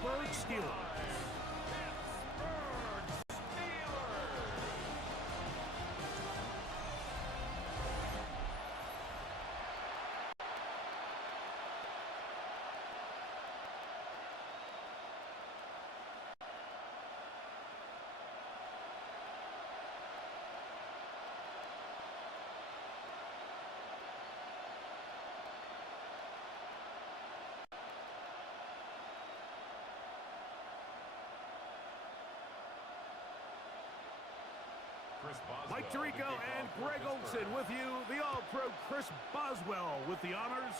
Pittsburgh Steelers. Mike Tirico and Gxlden with you. The All-Pro Chris Boswell with the honors.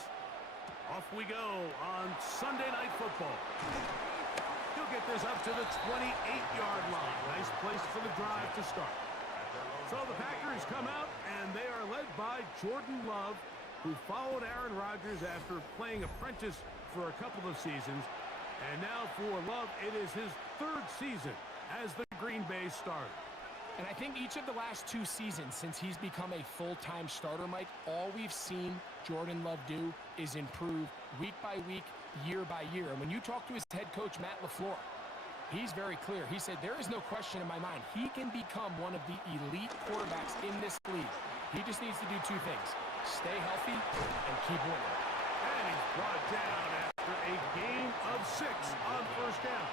Off we go on Sunday Night Football. He'll get this up to the 28-yard line. Nice place for the drive to start. So the Packers come out, and they are led by Jordan Love, who followed Aaron Rodgers after playing apprentice for a couple of seasons. And now for Love, it is his third season as the Green Bay starter. And I think each of the last 2 seasons since he's become a full-time starter, Mike, all we've seen Jordan Love do is improve week by week, year by year. And when you talk to his head coach, Matt LaFleur, he's very clear. He said, there is no question in my mind. He can become one of the elite quarterbacks in this league. He just needs to do 2 things: stay healthy and keep winning. And he's brought down after a gain of 6 on first down.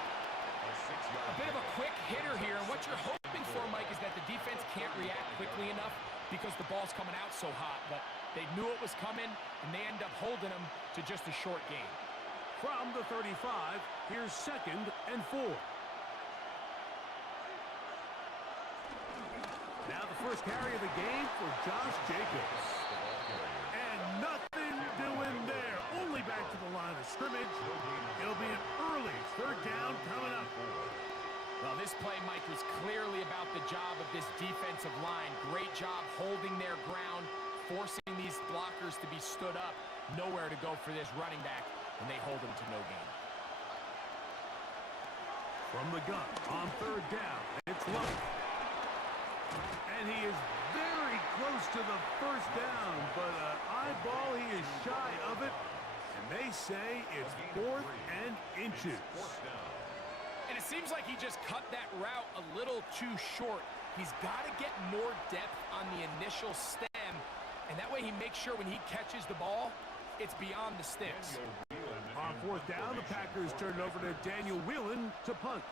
A bit of a quick hitter here, and what you're hoping for, Mike, is that the defense can't react quickly enough because the ball's coming out so hot. But they knew it was coming, and they end up holding them to just a short gain. From the 35, here's 2nd and 4. Now the first carry of the game for Josh Jacobs. And nothing doing there. Only back to the line of scrimmage. It'll be an early 3rd down coming up. Well, this play, Mike, was clearly about the job of this defensive line. Great job holding their ground, forcing these blockers to be stood up. Nowhere to go for this running back, and they hold him to no gain. From the gun on 3rd down, it's Love. And he is very close to the first down, but eyeball, he is shy of it. And they say it's 4th and inches. And it seems like he just cut that route a little too short. He's got to get more depth on the initial stem, and that way he makes sure when he catches the ball, it's beyond the sticks. On 4th down, the Packers turn it over to Daniel Whelan to punt.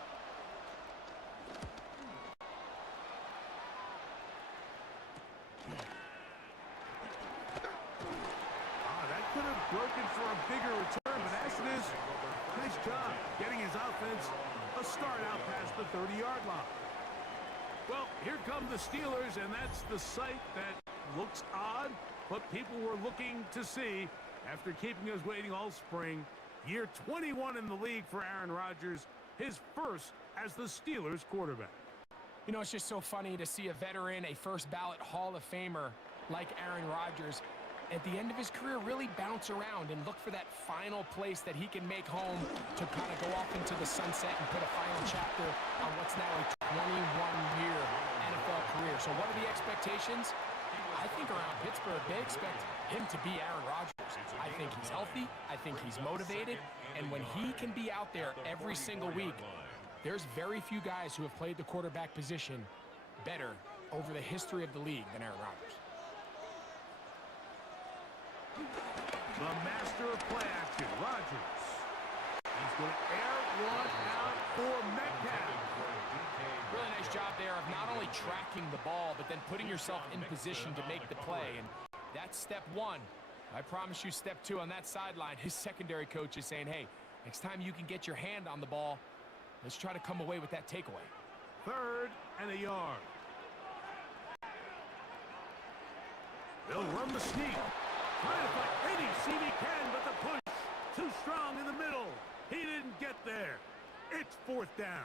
That could have broken for a bigger return, but as it is, nice job getting his offense a start out past the 30-yard line. Well, here come the Steelers, and that's the sight that looks odd, but people were looking to see after keeping us waiting all spring. Year 21 in the league for Aaron Rodgers, his first as the Steelers quarterback. You know, it's just so funny to see a veteran, a first-ballot Hall of Famer like Aaron Rodgers, at the end of his career, really bounce around and look for that final place that he can make home to kind of go off into the sunset and put a final chapter on what's now a 21-year NFL career. So what are the expectations? I think around Pittsburgh, they expect him to be Aaron Rodgers. I think he's healthy. I think he's motivated. And when he can be out there every single week, there's very few guys who have played the quarterback position better over the history of the league than Aaron Rodgers. The master of play action, Rodgers. He's going to air one out for Metcalf. Really nice job there of not only tracking the ball, but then putting yourself in position to make the play. And that's step 1. I promise you step 2 on that sideline. His secondary coach is saying, hey, next time you can get your hand on the ball, let's try to come away with that takeaway. 3rd and a yard. They'll run the sneak. Trying to fight any seam he can, but the push too strong in the middle. He didn't get there. It's 4th down.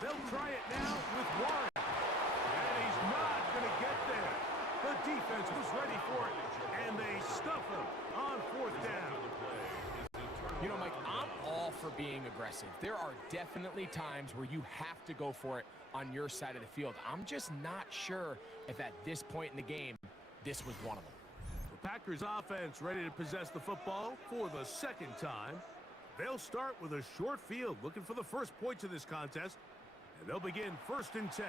They'll try it now with Warren. And he's not going to get there. The defense was ready for it, and they stop. for being aggressive. There are definitely times where you have to go for it on your side of the field. I'm just not sure if at this point in the game, this was one of them. The Packers offense ready to possess the football for the second time. They'll start with a short field, looking for the first points of this contest, and they'll begin 1st and 10.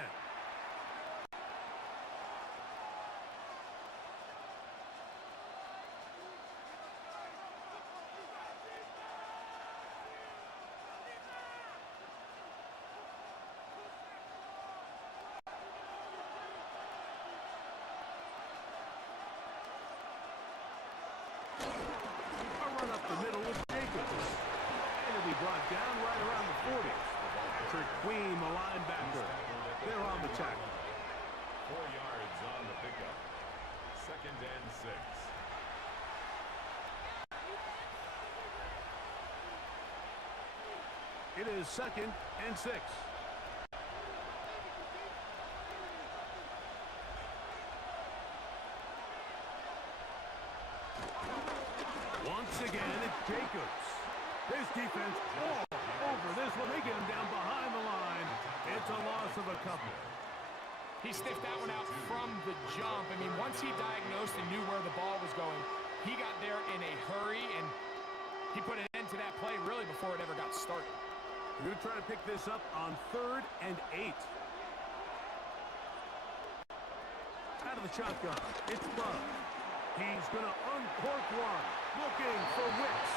Up the middle with Jacobs. And it'll be brought down right around the 40. Patrick Queen, the linebacker. They're on the tackle. 4 yards on the pickup. 2nd and 6. It is 2nd and 6. Once again, it's Jacobs. This defense all over this one. They get him down behind the line. It's a loss of a couple. He sniffed that one out from the jump. I mean, once he diagnosed and knew where the ball was going, he got there in a hurry, and he put an end to that play really before it ever got started. We're going to try to pick this up on 3rd and 8. Out of the shotgun, it's Love. He's going to uncork one. Looking for Wicks.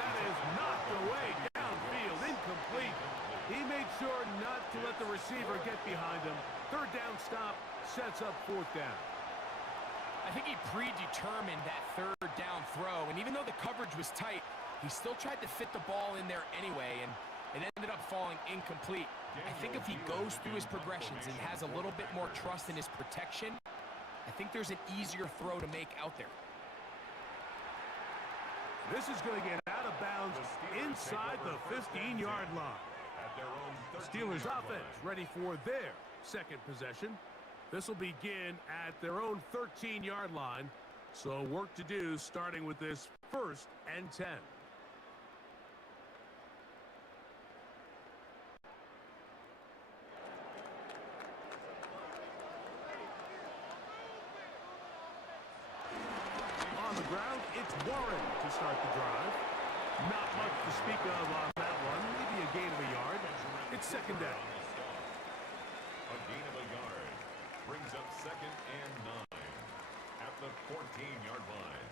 That is knocked away downfield, incomplete. He made sure not to let the receiver get behind him. 3rd down stop sets up 4th down. I think he predetermined that 3rd down throw, and even though the coverage was tight, he still tried to fit the ball in there anyway, and it ended up falling incomplete. I think if he goes through his progressions and has a little bit more trust in his protection, I think there's an easier throw to make out there. This is going to get out of bounds inside the 15-yard line. The Steelers offense ready for their 2nd possession. This will begin at their own 13-yard line. So work to do starting with this 1st and 10. On the ground, it's Warren to start the drive. Not much to speak of on that one. Maybe a gain of a yard. It's 2nd down. A gain of a yard brings up 2nd and 9 at the 14-yard line.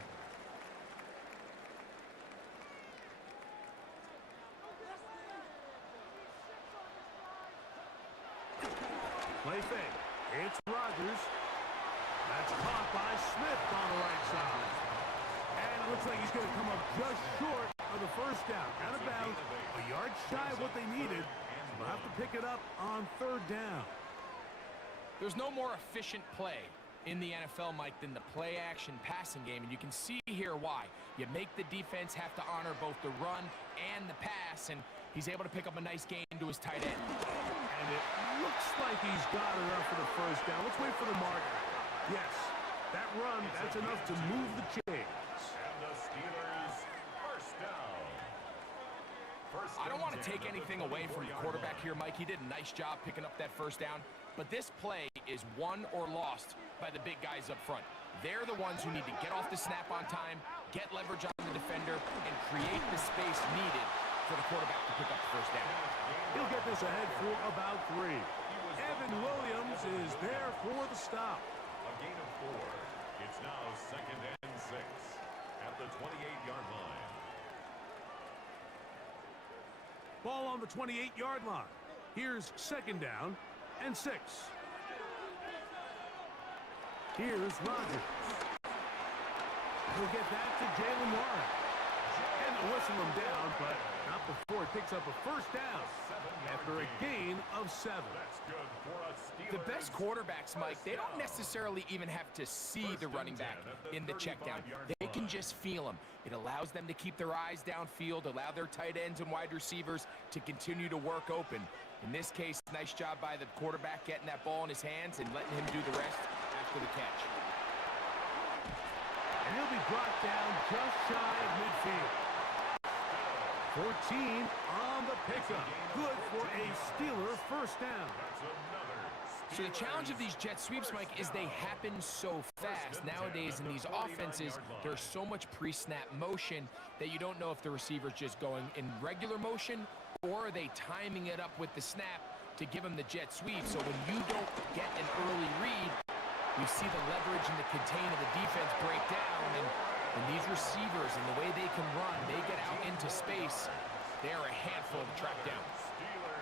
Play fake. It's Rodgers. That's caught by Smith on the right side. And it looks like he's going to come up just short of the 1st down. Out of bounds, a yard shy of what they needed. They'll have to pick it up on 3rd down. There's no more efficient play in the NFL, Mike, than the play-action passing game, and you can see here why. You make the defense have to honor both the run and the pass, and he's able to pick up a nice gain to his tight end. And it looks like he's got enough for the 1st down. Let's wait for the mark. Yes, that run, that's enough to move the chains. And the Steelers 1st down. I don't want to take anything away from the quarterback here, Mike. He did a nice job picking up that 1st down. But this play is won or lost by the big guys up front. They're the ones who need to get off the snap on time, get leverage on the defender, and create the space needed for the quarterback to pick up the 1st down. He'll get this ahead for about 3. Evan Williams is there for the stop. A gain of 4. It's now 2nd and 6 at the 28-yard line. Ball on the 28-yard line. Here's 2nd down and 6. Here's Rodgers. He'll get that to Jalen Warren. And they'll whistle him down, but not before it picks up a 1st down after a gain of 7. That's good for a Steelers. The best quarterbacks, Mike, they don't necessarily even have to see the running back in the check down. They can just feel him. It allows them to keep their eyes downfield, allow their tight ends and wide receivers to continue to work open. In this case, nice job by the quarterback getting that ball in his hands and letting him do the rest after the catch. And he'll be brought down just shy of midfield. 14 on the pickup. Good for a Steeler first down. That's another So the challenge of these jet sweeps, Mike, is they happen so fast. Nowadays in these offenses, there's so much pre-snap motion that you don't know if the receiver's just going in regular motion or are they timing it up with the snap to give them the jet sweep. So when you don't get an early read, you see the leverage and the contain of the defense break down. And these receivers and the way they can run, they get out into space. They're a handful to track down.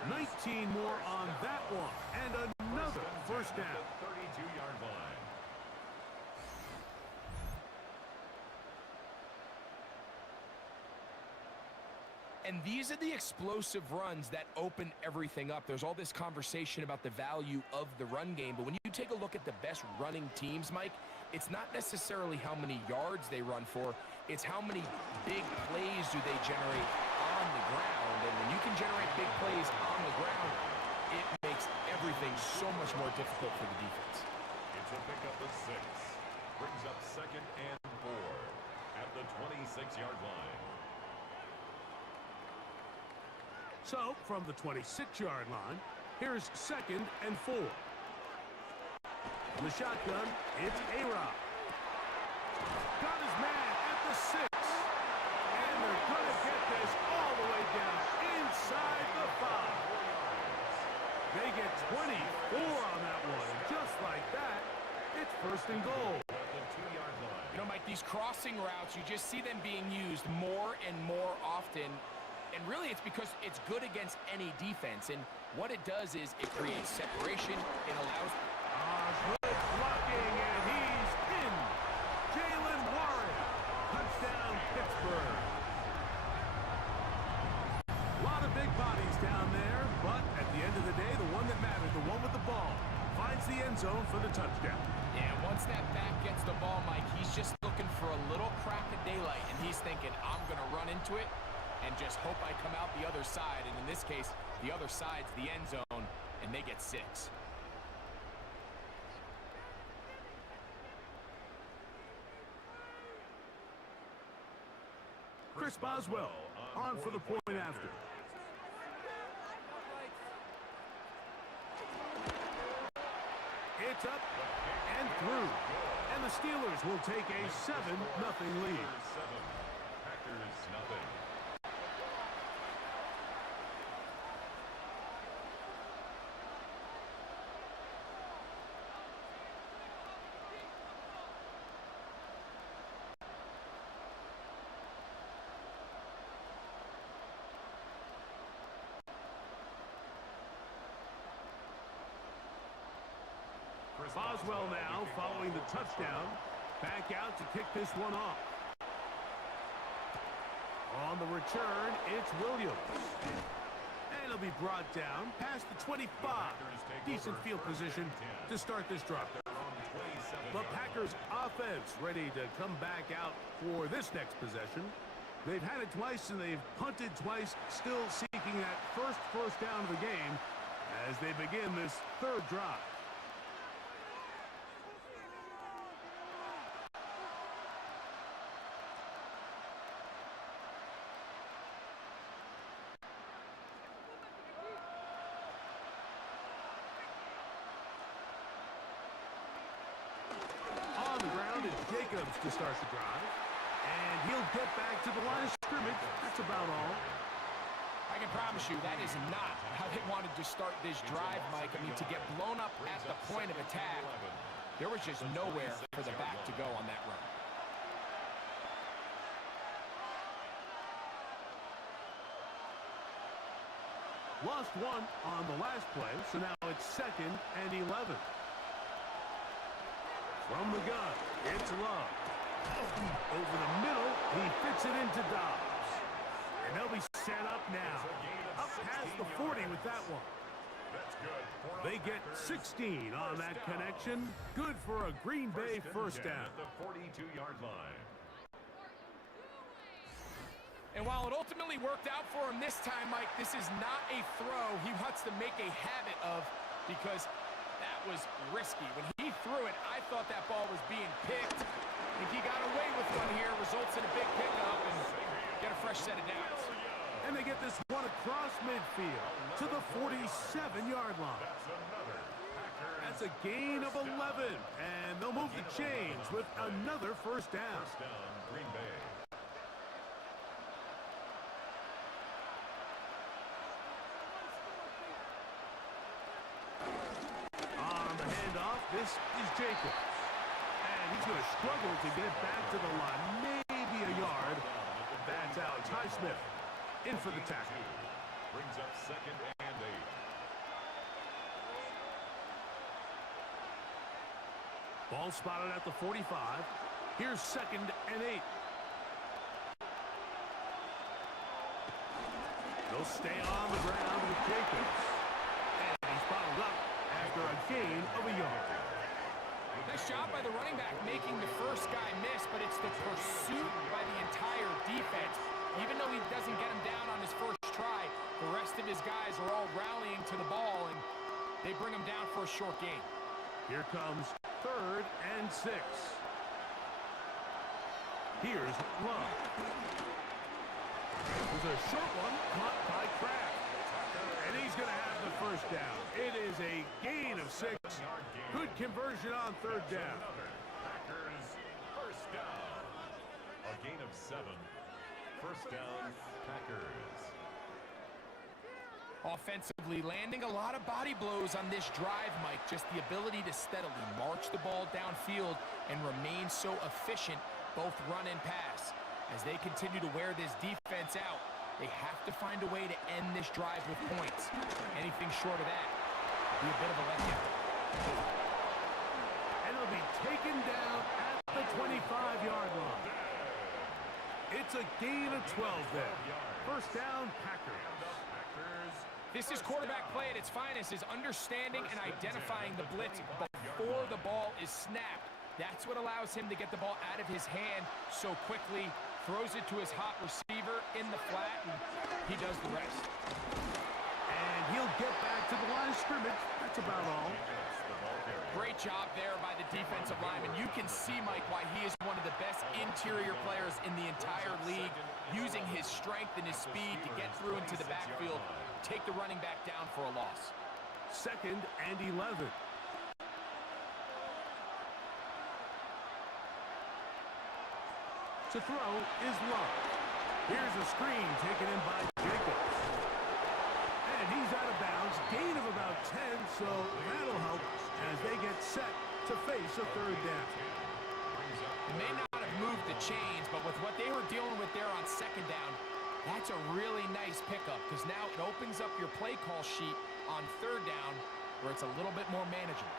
19 more on that one. And another first down. 32-yard line. And these are the explosive runs that open everything up. There's all this conversation about the value of the run game, but when you take a look at the best running teams, Mike, it's not necessarily how many yards they run for, it's how many big plays do they generate on the ground. And when you can generate big plays on the ground, it makes everything so much more difficult for the defense. It's a pickup of 6. Brings up 2nd and 4 at the 26-yard line. So, from the 26-yard line, here's 2nd and 4. The shotgun, it's A-Rod. Got his man at the 6. And they're going to get this all the way down inside the 5. They get 24 on that one. And just like that, it's 1st and goal. At the 2-yard line. You know, Mike, these crossing routes, you just see them being used more and more often. And really, it's because it's good against any defense. And what it does is it creates separation. It allows... Good blocking, and he's in. Jalen Warren. Touchdown, Pittsburgh. A lot of big bodies down there, but at the end of the day, the one that mattered, the one with the ball, finds the end zone for the touchdown. Yeah, once that back gets the ball, Mike, he's just looking for a little crack of daylight, and he's thinking, I'm going to run into it and just hope I come out the other side. And in this case, the other side's the end zone, and they get 6. Chris Boswell on for the point after. It's up and through. And the Steelers will take a 7-0 lead. 7. Packers nothing. Boswell now following the touchdown. Back out to kick this one off. On the return, it's Williams. And it'll be brought down past the 25. Decent field position to start this drive. The Packers offense ready to come back out for this next possession. They've had it twice and they've punted twice, still seeking that first down of the game as they begin this third drive. To start the drive, and he'll get back to the line of scrimmage. That's about all. I can promise you that is not how they wanted to start this drive, Mike. I mean, to get blown up at the point of attack, there was just nowhere for the back to go on that run. Lost one on the last play, so now it's 2nd and 11. From the gun, it's Love. Over the middle, he fits it into Dobbs. And they'll be set up now. Up past the 40 with that one. They get 16 on that connection. Good for a Green Bay first down. At the 42-yard line. And while it ultimately worked out for him this time, Mike, this is not a throw he wants to make a habit of because that was risky. When he threw it, I thought that ball was being picked. I think he got away with one here, results in a big pickup and get a fresh set of downs. And they get this one across midfield to the 47-yard line. That's a gain of 11. And they'll move the chains with another first down. First down, Green Bay. On the handoff, this is Jacobs. And he's going to struggle to get it back to the line. Maybe a yard. That's Alex Highsmith in for the tackle. Brings up second and 8. Ball spotted at the 45. Here's second and 8. They'll stay on the ground with Jacobs. And he's bottled up after a gain of a yard. Nice job by the running back making the first guy miss, but it's the pursuit by the entire defense. Even though he doesn't get him down on his first try, the rest of his guys are all rallying to the ball, and they bring him down for a short gain. Here comes third and 6. Here's Love. There's a short one caught by Kraft. And he's going to have the first down. It is a gain of 6. Good conversion on third down. Packers first down. A gain of 7. First down, Packers. Offensively, landing a lot of body blows on this drive, Mike. Just the ability to steadily march the ball downfield and remain so efficient, both run and pass. As they continue to wear this defense out, they have to find a way to end this drive with points. Anything short of that would be a bit of a letdown. And it'll be taken down at the 25-yard line. It's a gain of 12 there. First down, Packers. This is quarterback play at its finest, is understanding and identifying the blitz before the ball is snapped. That's what allows him to get the ball out of his hand so quickly, throws it to his hot receiver in the flat, and he does the rest. And he'll get back to the line of scrimmage. That's about all. Great job there by the defensive lineman. You can see, Mike, why he is one of the best interior players in the entire league, using his strength and his speed to get through into the backfield, take the running back down for a loss. Second and 11. To throw is Love. Here's a screen taken in by Jacobs. And he's out of bounds. Gain of about 10, so that'll help as they get set to face a third down. It may not have moved the chains, but with what they were dealing with there on second down, that's a really nice pickup because now it opens up your play call sheet on third down where it's a little bit more manageable.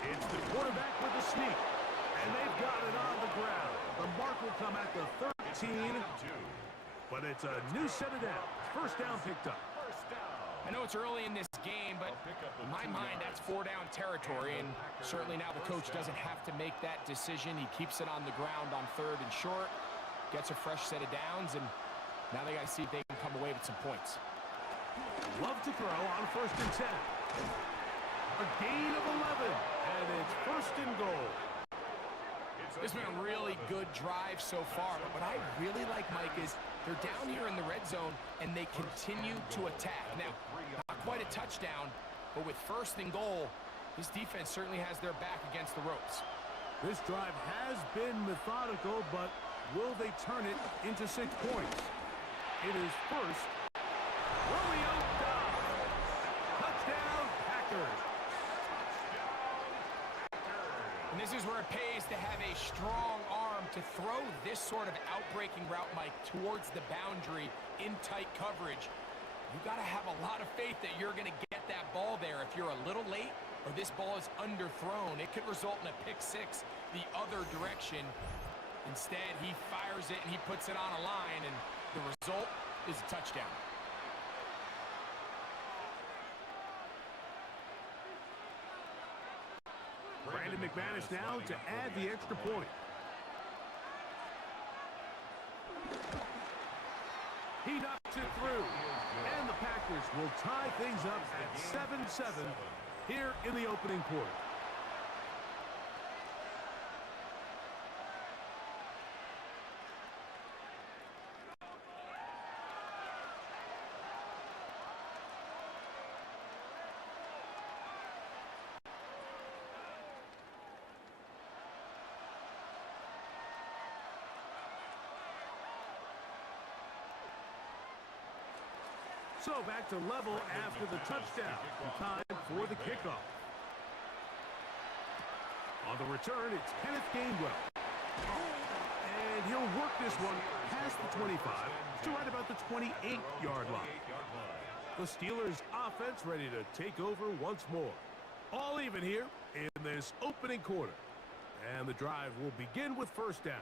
It's the quarterback with the sneak, and they've got it on the ground. The mark will come at the 13, but it's a new set of downs. First down picked up. I know it's early in this game, but in my mind, that's 4-down territory, and certainly now the coach doesn't have to make that decision. He keeps it on the ground on third and short, gets a fresh set of downs, and now they got to see if they can come away with some points. Love to throw on first and 10. A gain of 11, and it's first and goal. It's been a really good drive so far, but what I really like, Mike, is they're down here in the red zone, and they continue to attack. Now, not quite a touchdown, but with first and goal, this defense certainly has their back against the ropes. This drive has been methodical, but will they turn it into 6 points? It is first. Romeo Dobbs. Touchdown, Packers. And this is where it pays to have a strong arm to throw this sort of out-breaking route, Mike, towards the boundary in tight coverage. You got to have a lot of faith that you're going to get that ball there. If you're a little late or this ball is underthrown, it could result in a pick six the other direction. Instead, he fires it and he puts it on a line, and the result is a touchdown. Brandon McManus now to add the extra point. He knocks it through. And the Packers will tie things up at 7-7 here in the opening quarter. So back to level after the touchdown. Time for the kickoff. On the return, it's Kenneth Gainwell. And he'll work this one past the 25 to right about the 28-yard line. The Steelers offense ready to take over once more. All even here in this opening quarter. And the drive will begin with first down.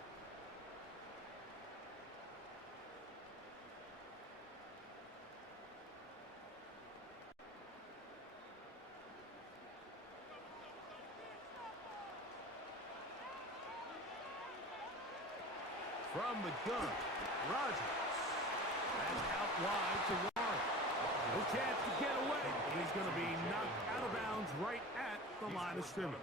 From the gun, Rodgers. And out wide to Warren. No chance to get away. He's going to be knocked out of bounds right at the line of scrimmage.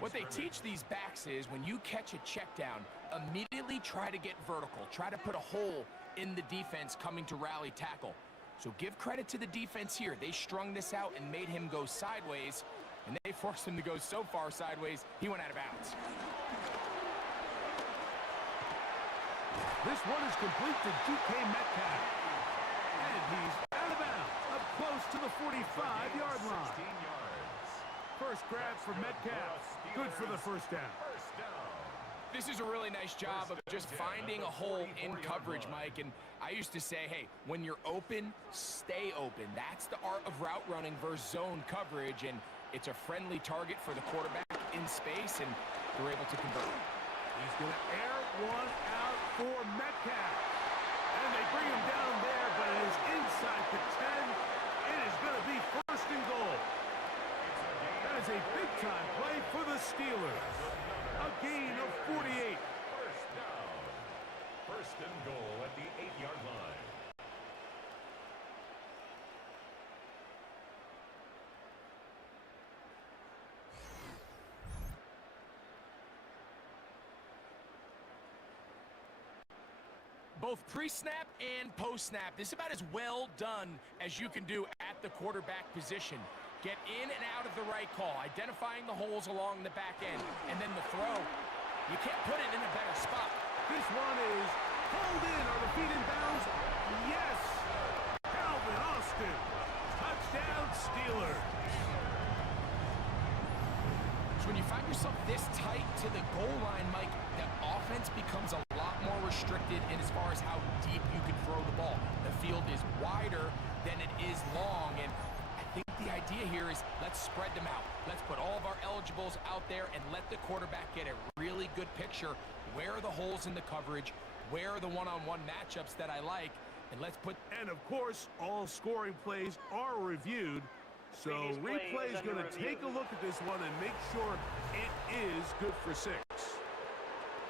What they teach these backs is when you catch a check down, immediately try to get vertical. Try to put a hole in the defense coming to rally tackle. So give credit to the defense here. They strung this out and made him go sideways, and they forced him to go so far sideways, he went out of bounds. This one is complete to DK Metcalf. And he's out of bounds, up close to the 45-yard line. First grab for Metcalf. Good for the first down. This is a really nice job of just finding a hole in coverage, Mike. And I used to say, hey, when you're open, stay open. That's the art of route running versus zone coverage. And it's a friendly target for the quarterback in space, and they're able to convert. He's going to air one out for Metcalf. And they bring him down there, but it is inside the 10. It is going to be first and goal. That is a big-time play for the Steelers. A gain of 48. First down. First and goal at the 8-yard line. Both pre-snap and post-snap, this is about as well done as you can do at the quarterback position. Get in and out of the right call, identifying the holes along the back end, and then the throw. You can't put it in a better spot. This one is pulled in. Are the feet in bounds? Yes! Calvin Austin. Touchdown, Steelers. So when you find yourself this tight to the goal line, Mike, the offense becomes a lot more restricted in as far as how deep you can throw the ball. The field is wider than it is long, and I think the idea here is let's spread them out. Let's put all of our eligibles out there and let the quarterback get a really good picture. Where are the holes in the coverage? Where are the one-on-one matchups that I like? And let's put... And, of course, all scoring plays are reviewed. So replay is going to take a look at this one and make sure it is good for 6.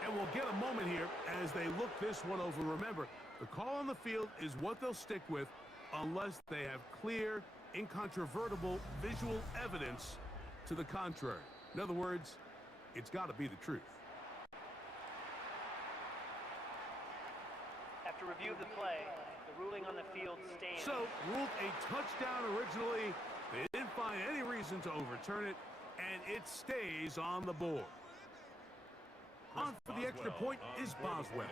And we'll get a moment here as they look this one over. Remember, the call on the field is what they'll stick with unless they have clear, incontrovertible visual evidence to the contrary. In other words, it's got to be the truth. After review of the play, the ruling on the field stands. So, ruled a touchdown originally. They didn't find any reason to overturn it, and it stays on the board. On for the extra point is Boswell.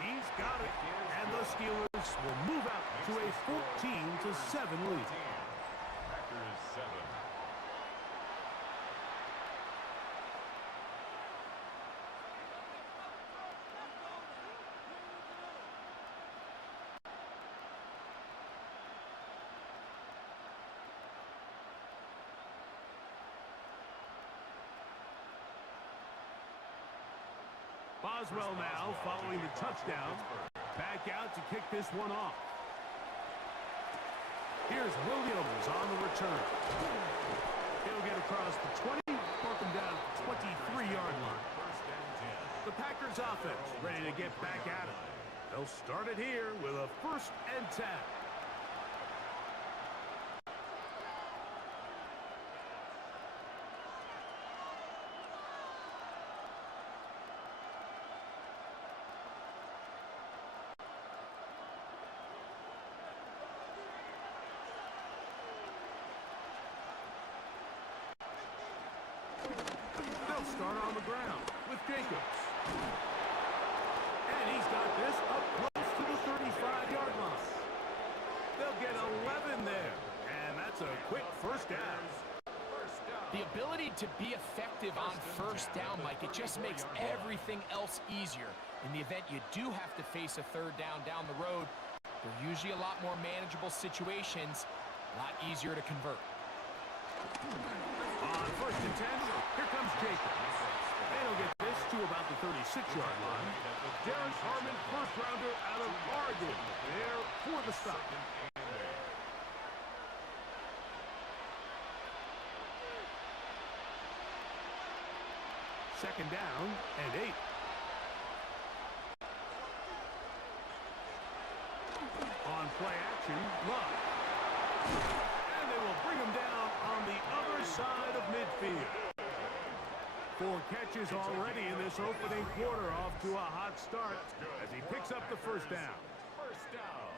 He's got it, and the Steelers will move out to a 14-7 lead. Packers 7. Boswell now following the touchdown. Back out to kick this one off. Here's Williams on the return. He'll get across the 20, mark him down at the 23-yard line. The Packers offense ready to get back at it. They'll start it here with a 1st and 10. Start on the ground with Jacobs. And he's got this up close to the 35-yard line. They'll get 11 there. And that's a quick first down. The ability to be effective on first down, Mike, it just makes everything else easier. In the event you do have to face a third down the road, they're usually a lot more manageable situations, a lot easier to convert. On first and 10, here comes Jacobs. And he'll get this to about the 36-yard line. Darren Harmon, first-rounder out of Oregon, there for the stop. Second down and 8. On play action, Love. And they will bring him down on the other side of midfield. 4 catches already in this opening quarter, off to a hot start as he picks up the first down. First down.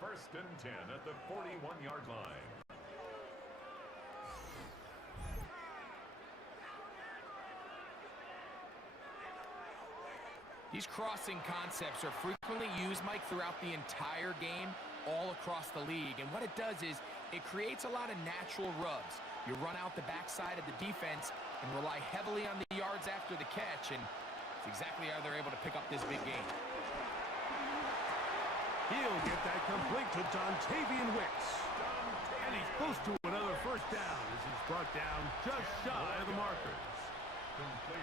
First and 10 at the 41-yard line. These crossing concepts are frequently used, Mike, throughout the entire game, all across the league. And what it does is it creates a lot of natural rubs. You run out the backside of the defense and rely heavily on the yards after the catch, and it's exactly how they're able to pick up this big game. He'll get that complete to Dontavian Wicks. And he's close to another first down as he's brought down just shy of the markers.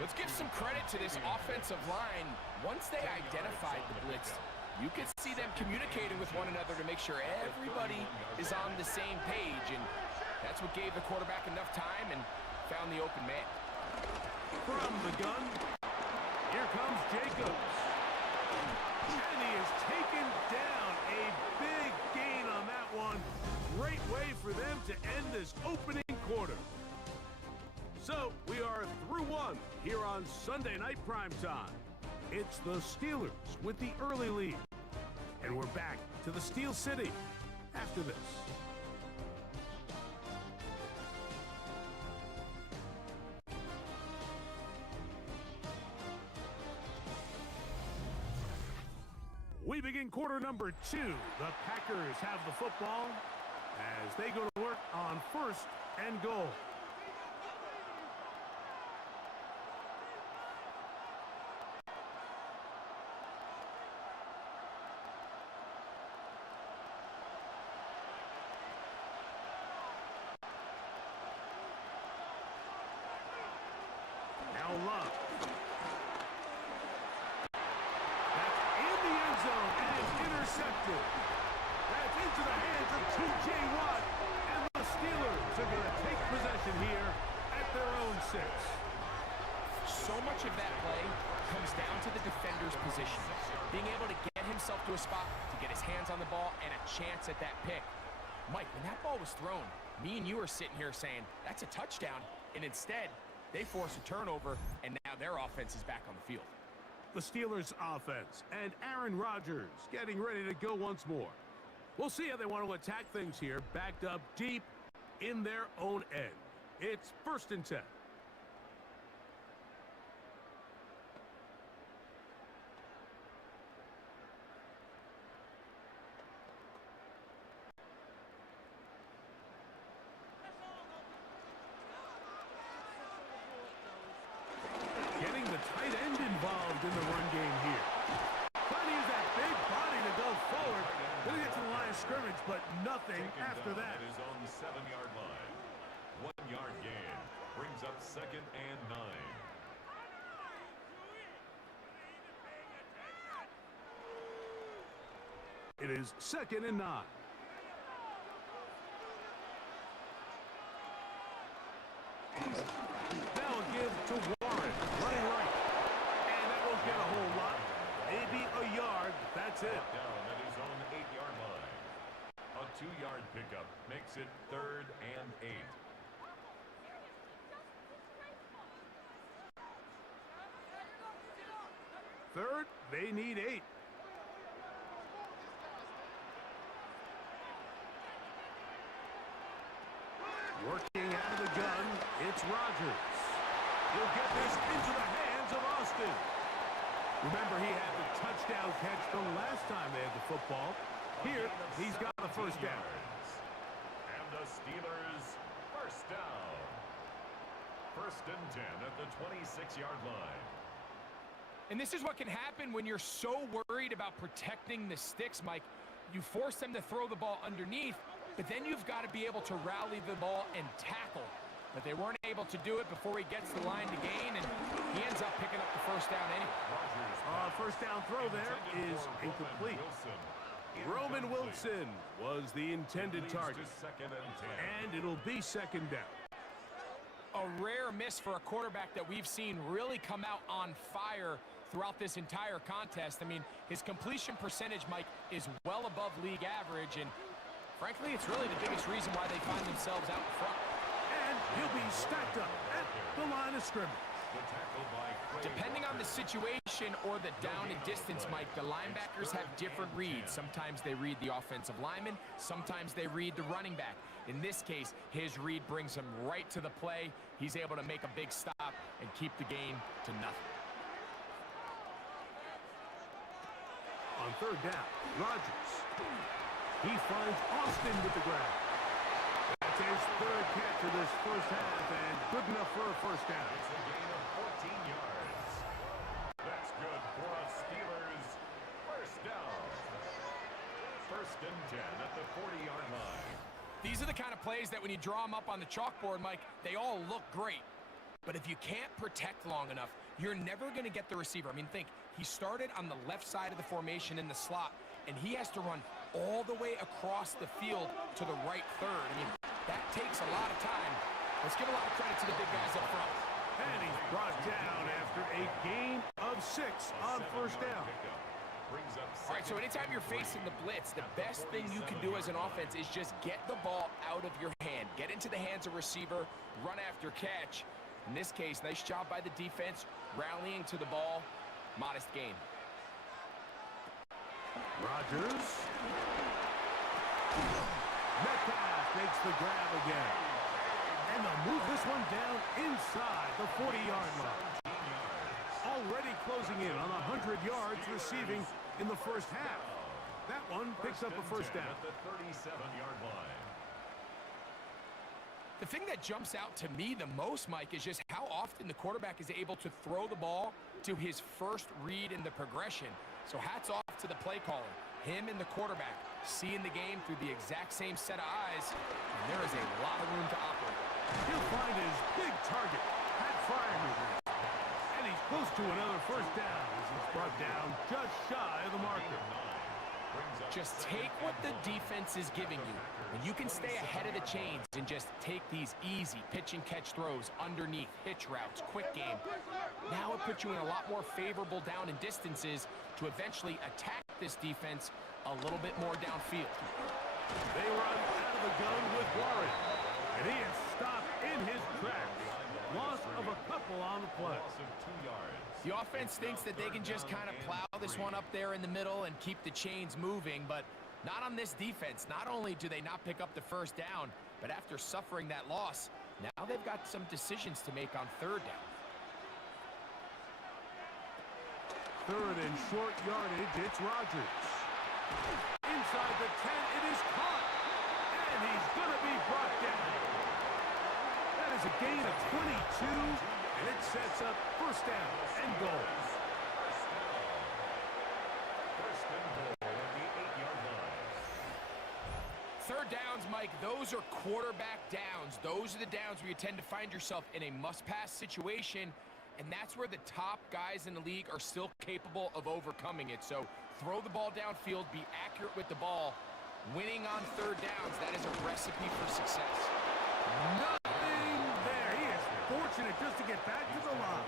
Let's give some credit to this offensive line. Once they identified the blitz, you could see them communicating with one another to make sure everybody is on the same page, and that's what gave the quarterback enough time and found the open man. From the gun, here comes Jacobs. And he is taken down. A big gain on that one. Great way for them to end this opening quarter. So, we are through one here on Sunday Night Primetime. It's the Steelers with the early lead. And we're back to the Steel City after this. We begin quarter number 2. The Packers have the football as they go to work on first and goal. Love. That's in the end zone and intercepted. That's into the hands of T.J. Watt, and the Steelers are going to take possession here at their own 6. So much of that play comes down to the defender's position, being able to get himself to a spot to get his hands on the ball and a chance at that pick. Mike, when that ball was thrown, me and you are sitting here saying, that's a touchdown, and instead, they force a turnover, and now their offense is back on the field. The Steelers' offense and Aaron Rodgers getting ready to go once more. We'll see how they want to attack things here, backed up deep in their own end. It's first and 10. Getting the tight end involved in the run game here. Trying to use that big body to go forward. Gonna get to the line of scrimmage, but nothing after that. It is on the 7-yard line. 1-yard gain brings up second and 9. It is second and 9. Now a give to Warren, running right. And that won't get a whole lot. Maybe a yard, but that's it. Down at his own 8-yard line. A 2-yard pickup makes it 3rd and 8. Third, they need 8. Working out of the gun, it's Rodgers. He'll get this into the hands of Austin. Remember, he had the touchdown catch the last time they had the football. Here, he's got the first down. And the Steelers, first down. First and 10 at the 26-yard line. And this is what can happen when you're so worried about protecting the sticks, Mike. You force them to throw the ball underneath, but then you've got to be able to rally the ball and tackle. But they weren't able to do it before he gets the line to gain, and he ends up picking up the first down anyway. First down throw there is incomplete. Roman Wilson was the intended target. And it'll be second down. A rare miss for a quarterback that we've seen really come out on fire throughout this entire contest. I mean, his completion percentage, Mike, is well above league average, and frankly, it's really the biggest reason why they find themselves out in front. And he'll be stacked up at the line of scrimmage. Depending on the situation or the down and distance, Mike, the linebackers have different reads. Sometimes they read the offensive lineman, sometimes they read the running back. In this case, his read brings him right to the play. He's able to make a big stop and keep the gain to nothing. On third down, Rodgers. He finds Austin with the grab. That's his third catch of this first half, and good enough for a first down. It's a gain of 14 yards. That's good for a Steelers first down. First and 10 at the 40-yard line. These are the kind of plays that when you draw them up on the chalkboard, Mike, they all look great. But if you can't protect long enough, you're never going to get the receiver. I mean, think, he started on the left side of the formation in the slot, and he has to run all the way across the field to the right third. I mean, that takes a lot of time. Let's give a lot of credit to the big guys up front. And he's brought down after a gain of 6 on first down. All right, so anytime you're facing the blitz, the best thing you can do as an offense is just get the ball out of your hand. Get into the hands of receiver, run after catch. In this case, nice job by the defense, rallying to the ball. Modest gain. Rodgers. Metcalf makes the grab again. And they'll move this one down inside the 40-yard line. Already closing in on 100 yards receiving in the first half. That one picks up a first down. At the 37-yard line. The thing that jumps out to me the most, Mike, is just how often the quarterback is able to throw the ball to his first read in the progression. So hats off to the play caller. Him and the quarterback seeing the game through the exact same set of eyes, and there is a lot of room to operate. He'll find his big target, Pat Fryer. And he's close to another first down as he's brought down just shy of the marker. Just take what the defense is giving you. When you can stay ahead of the chains and just take these easy pitch and catch throws underneath, hitch routes, quick game, now it puts you in a lot more favorable down and distances to eventually attack this defense a little bit more downfield. They run out of the gun with Warren, and he is stopped in his tracks. Loss of a couple on the play. Loss of 2 yards. The offense thinks that they can just kind of plow this one up there in the middle and keep the chains moving, but not on this defense. Not only do they not pick up the first down, but after suffering that loss, now they've got some decisions to make on third down. Third and short yardage, it's Rodgers. Inside the 10, it is caught. And he's going to be brought down. That is a gain of 22, and it sets up first down and goal. First and goal at the 8-yard line. Third downs, Mike, those are quarterback downs. Those are the downs where you tend to find yourself in a must-pass situation, and that's where the top guys in the league are still capable of overcoming it. So throw the ball downfield, be accurate with the ball. Winning on third downs, that is a recipe for success. Nothing there. He is fortunate just to get back to the line.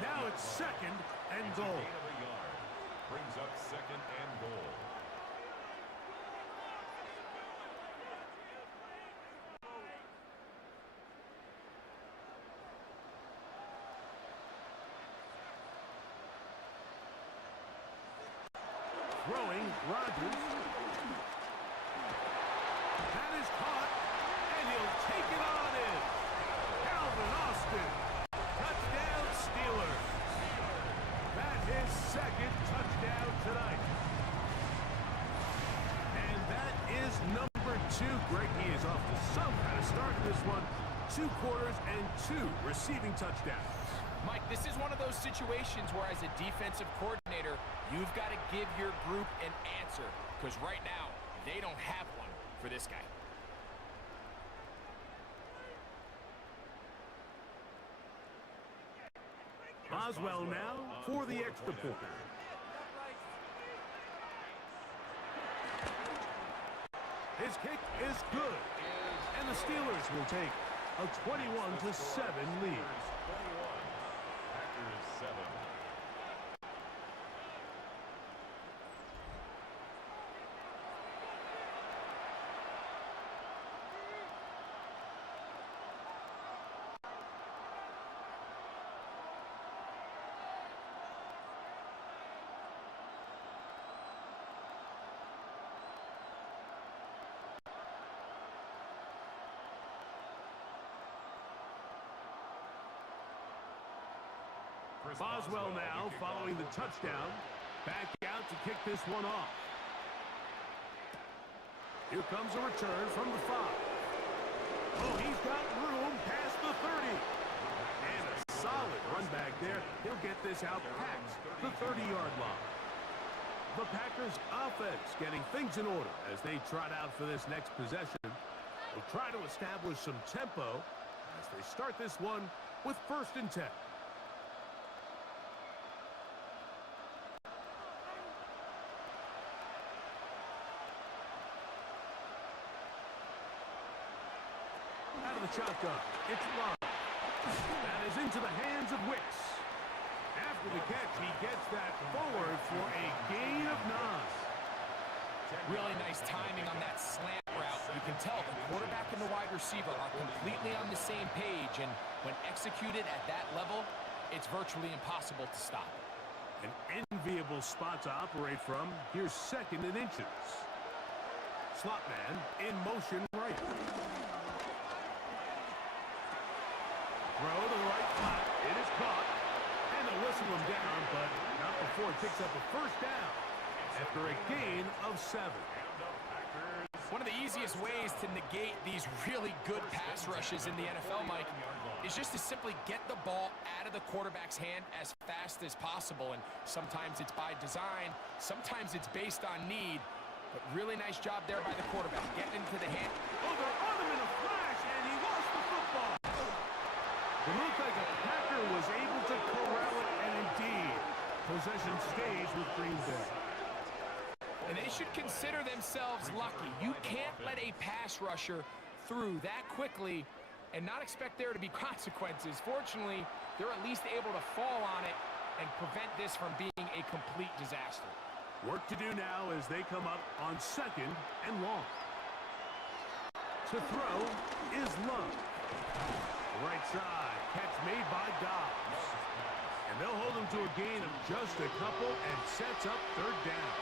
Now it's second and goal. Gain of a yard. Brings up second and goal. Throwing, Rodgers. That is caught, and he'll take it on in. Calvin Austin. Touchdown, Steelers. That his second touchdown tonight. And that is number 2. Greg, he is off to some kind of start in this one. 2 quarters and 2 receiving touchdowns. Mike, this is one of those situations where as a defensive coordinator, you've got to give your group an answer. Because right now, they don't have one for this guy. Boswell now for the extra point. His kick is good. And the Steelers will take a 21-7 lead. Packers 7. Boswell now following the touchdown. Back out to kick this one off. Here comes a return from the 5. Oh, he's got room past the 30. And a solid run back there. He'll get this out past the 30-yard line. The Packers offense getting things in order as they trot out for this next possession. They'll try to establish some tempo as they start this one with 1st and 10. Out of the shotgun, it's Love. That is into the hands of Wicks. After the catch, he gets that forward for a gain of 9. Really nice timing on that slant route. You can tell the quarterback and the wide receiver are completely on the same page, and when executed at that level, it's virtually impossible to stop. An enviable spot to operate from. Here's 2nd and inches. Slot man in motion right. Throw to the right flat. It is caught. And they'll whistle him down, but not before it picks up a 1st down after a gain of 7. One of the easiest ways to negate these really good pass rushes in the NFL, Mike, is just to simply get the ball out of the quarterback's hand as fast as possible. And sometimes it's by design, sometimes it's based on need. But really nice job there by the quarterback, getting into the hand. Oh, they're on him in a flash, and he lost the football. It looked like a Packer was able to corral it, and indeed, possession stays with Green Bay. And they should consider themselves lucky. You can't let a pass rusher through that quickly and not expect there to be consequences. Fortunately, they're at least able to fall on it and prevent this from being a complete disaster. Work to do now as they come up on 2nd and long. To throw is Love. Right side, catch made by Dobbs. And they'll hold him to a gain of just a couple and sets up 3rd down.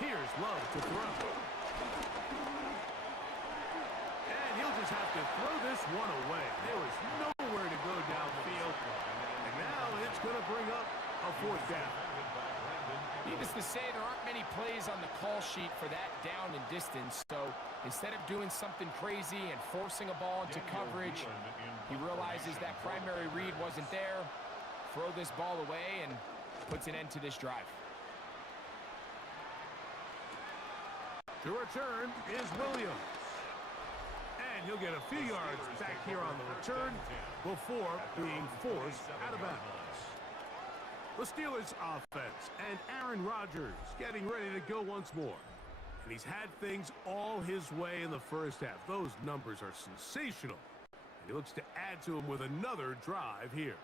Here's Love to throw. And he'll just have to throw this one away. There was nowhere to go downfield. And now it's going to bring up a 4th down. Needless to say, there aren't many plays on the call sheet for that down and distance. So instead of doing something crazy and forcing a ball into coverage, he realizes that primary read wasn't there. Throw this ball away and puts an end to this drive. The return is Williams. And he'll get a few yards back here on the return before being forced out of bounds. The Steelers offense and Aaron Rodgers getting ready to go once more. And he's had things all his way in the first half. Those numbers are sensational. And he looks to add to them with another drive here.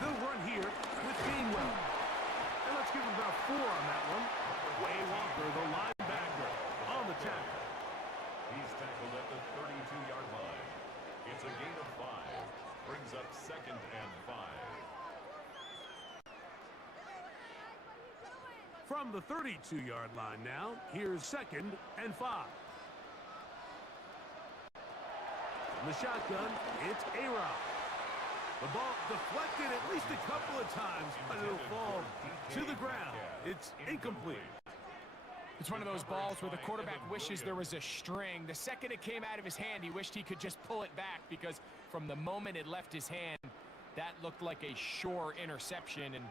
They'll run here with Gainwell. give him about 4 on that one. Way Walker, the linebacker, on the tackle. He's tackled at the 32-yard line. It's a gain of 5. Brings up 2nd and 5. From the 32-yard line now, here's 2nd and 5. In the shotgun, it's A-Rod. The ball deflected at least a couple of times, but it'll fall to the ground. It's incomplete. It's one of those balls where the quarterback wishes there was a string. The second it came out of his hand, he wished he could just pull it back, because from the moment it left his hand, that looked like a sure interception, and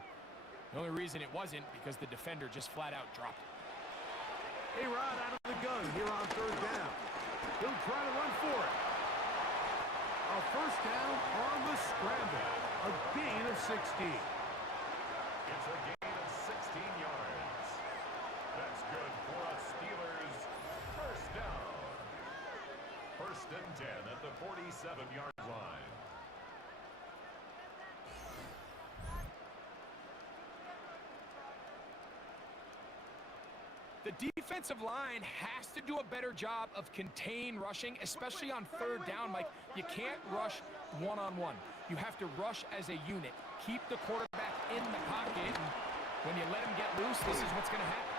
the only reason it wasn't because the defender just flat out dropped it. A-Rod out of the gun here on 3rd down. He'll try to run for it. A 1st down on the scramble. A gain of 16. It's a gain of 16 yards. That's good for us Steelers. 1st down. 1st and 10 at the 47-yard line. The defensive line has to do a better job of contain rushing, especially on 3rd down. Mike, you can't rush one-on-one. You have to rush as a unit. Keep the quarterback in the pocket. And when you let him get loose, this is what's going to happen.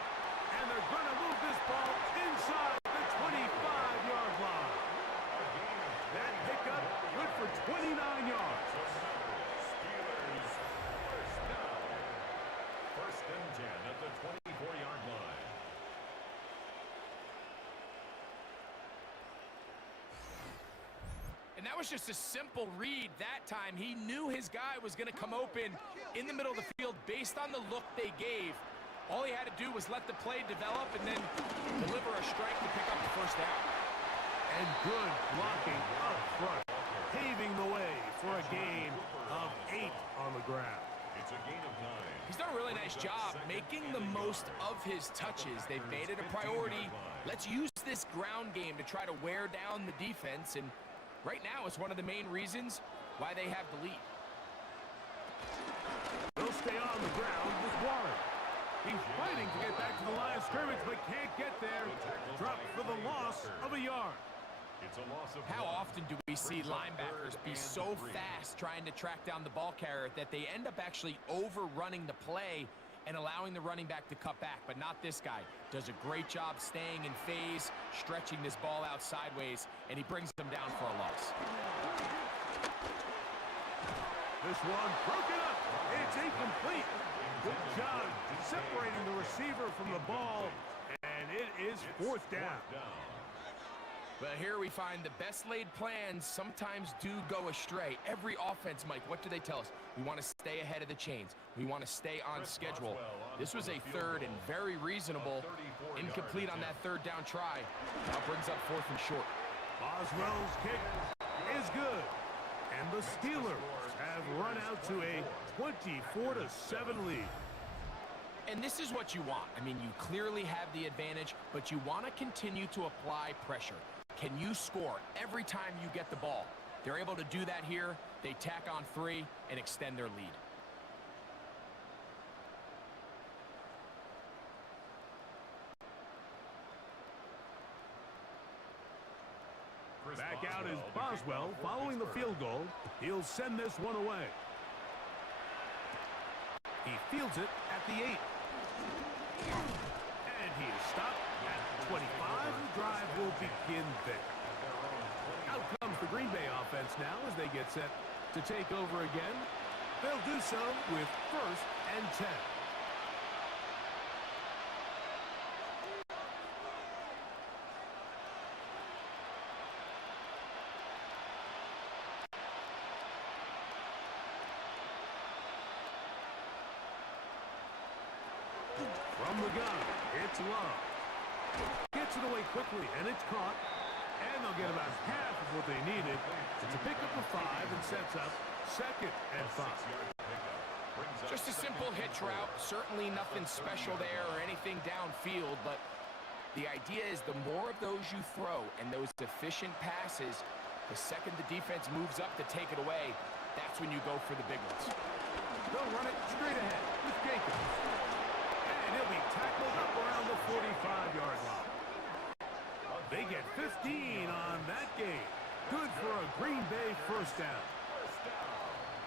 And they're going to move this ball inside the 25-yard line. That pickup good for 29 yards. Steelers 1st down. 1st and 10 at the 24-yard line. And that was just a simple read that time. He knew his guy was going to come open in the middle of the field based on the look they gave. All he had to do was let the play develop and then deliver a strike to pick up the 1st down. And good blocking up front, paving the way for a gain of 8 on the ground. It's a gain of 9. He's done a really nice job making the most of his touches. They've made it a priority. Let's use this ground game to try to wear down the defense, and right now it's one of the main reasons why they have the lead. They'll stay on the ground with Warren. He's fighting to get back to the line of scrimmage, but can't get there. Dropped for the loss of a yard. It's a loss of How 1. often do we see linebackers be so fast trying to track down the ball carrier that they end up actually overrunning the play and allowing the running back to cut back? But not this guy. Does a great job staying in phase, stretching this ball out sideways, and he brings them down for a loss. This one broken up. It's incomplete. Good job separating the receiver from the ball, and it is 4th down. Well, here we find the best laid plans sometimes do go astray. Every offense, Mike, what do they tell us? We want to stay ahead of the chains. We want to stay on schedule. This was a 3rd and very reasonable, incomplete on that 3rd down try. Now brings up 4th and short. Boswell's kick is good. And the Steelers have run out to a 24-7 lead. And this is what you want. I mean, you clearly have the advantage, but you want to continue to apply pressure. Can you score every time you get the ball? They're able to do that here. They tack on 3 and extend their lead. Back out is Boswell following the field goal. He'll send this one away. He fields it at the 8. And he is stopped at the 25. The drive will begin there. Out comes the Green Bay offense now as they get set to take over again. They'll do so with 1st and 10. From the gun, it's Love. Gets it away quickly, and it's caught. And they'll get about half of what they needed. It's a pickup of 5 and sets up 2nd and 5. Just a simple hitch route. Certainly nothing special there or anything downfield, but the idea is the more of those you throw and those efficient passes, the second the defense moves up to take it away, that's when you go for the big ones. They'll run it straight ahead with Jacobs. And he'll be tackled up around the 45-yard line. They get 15 on that game. Good for a Green Bay first down.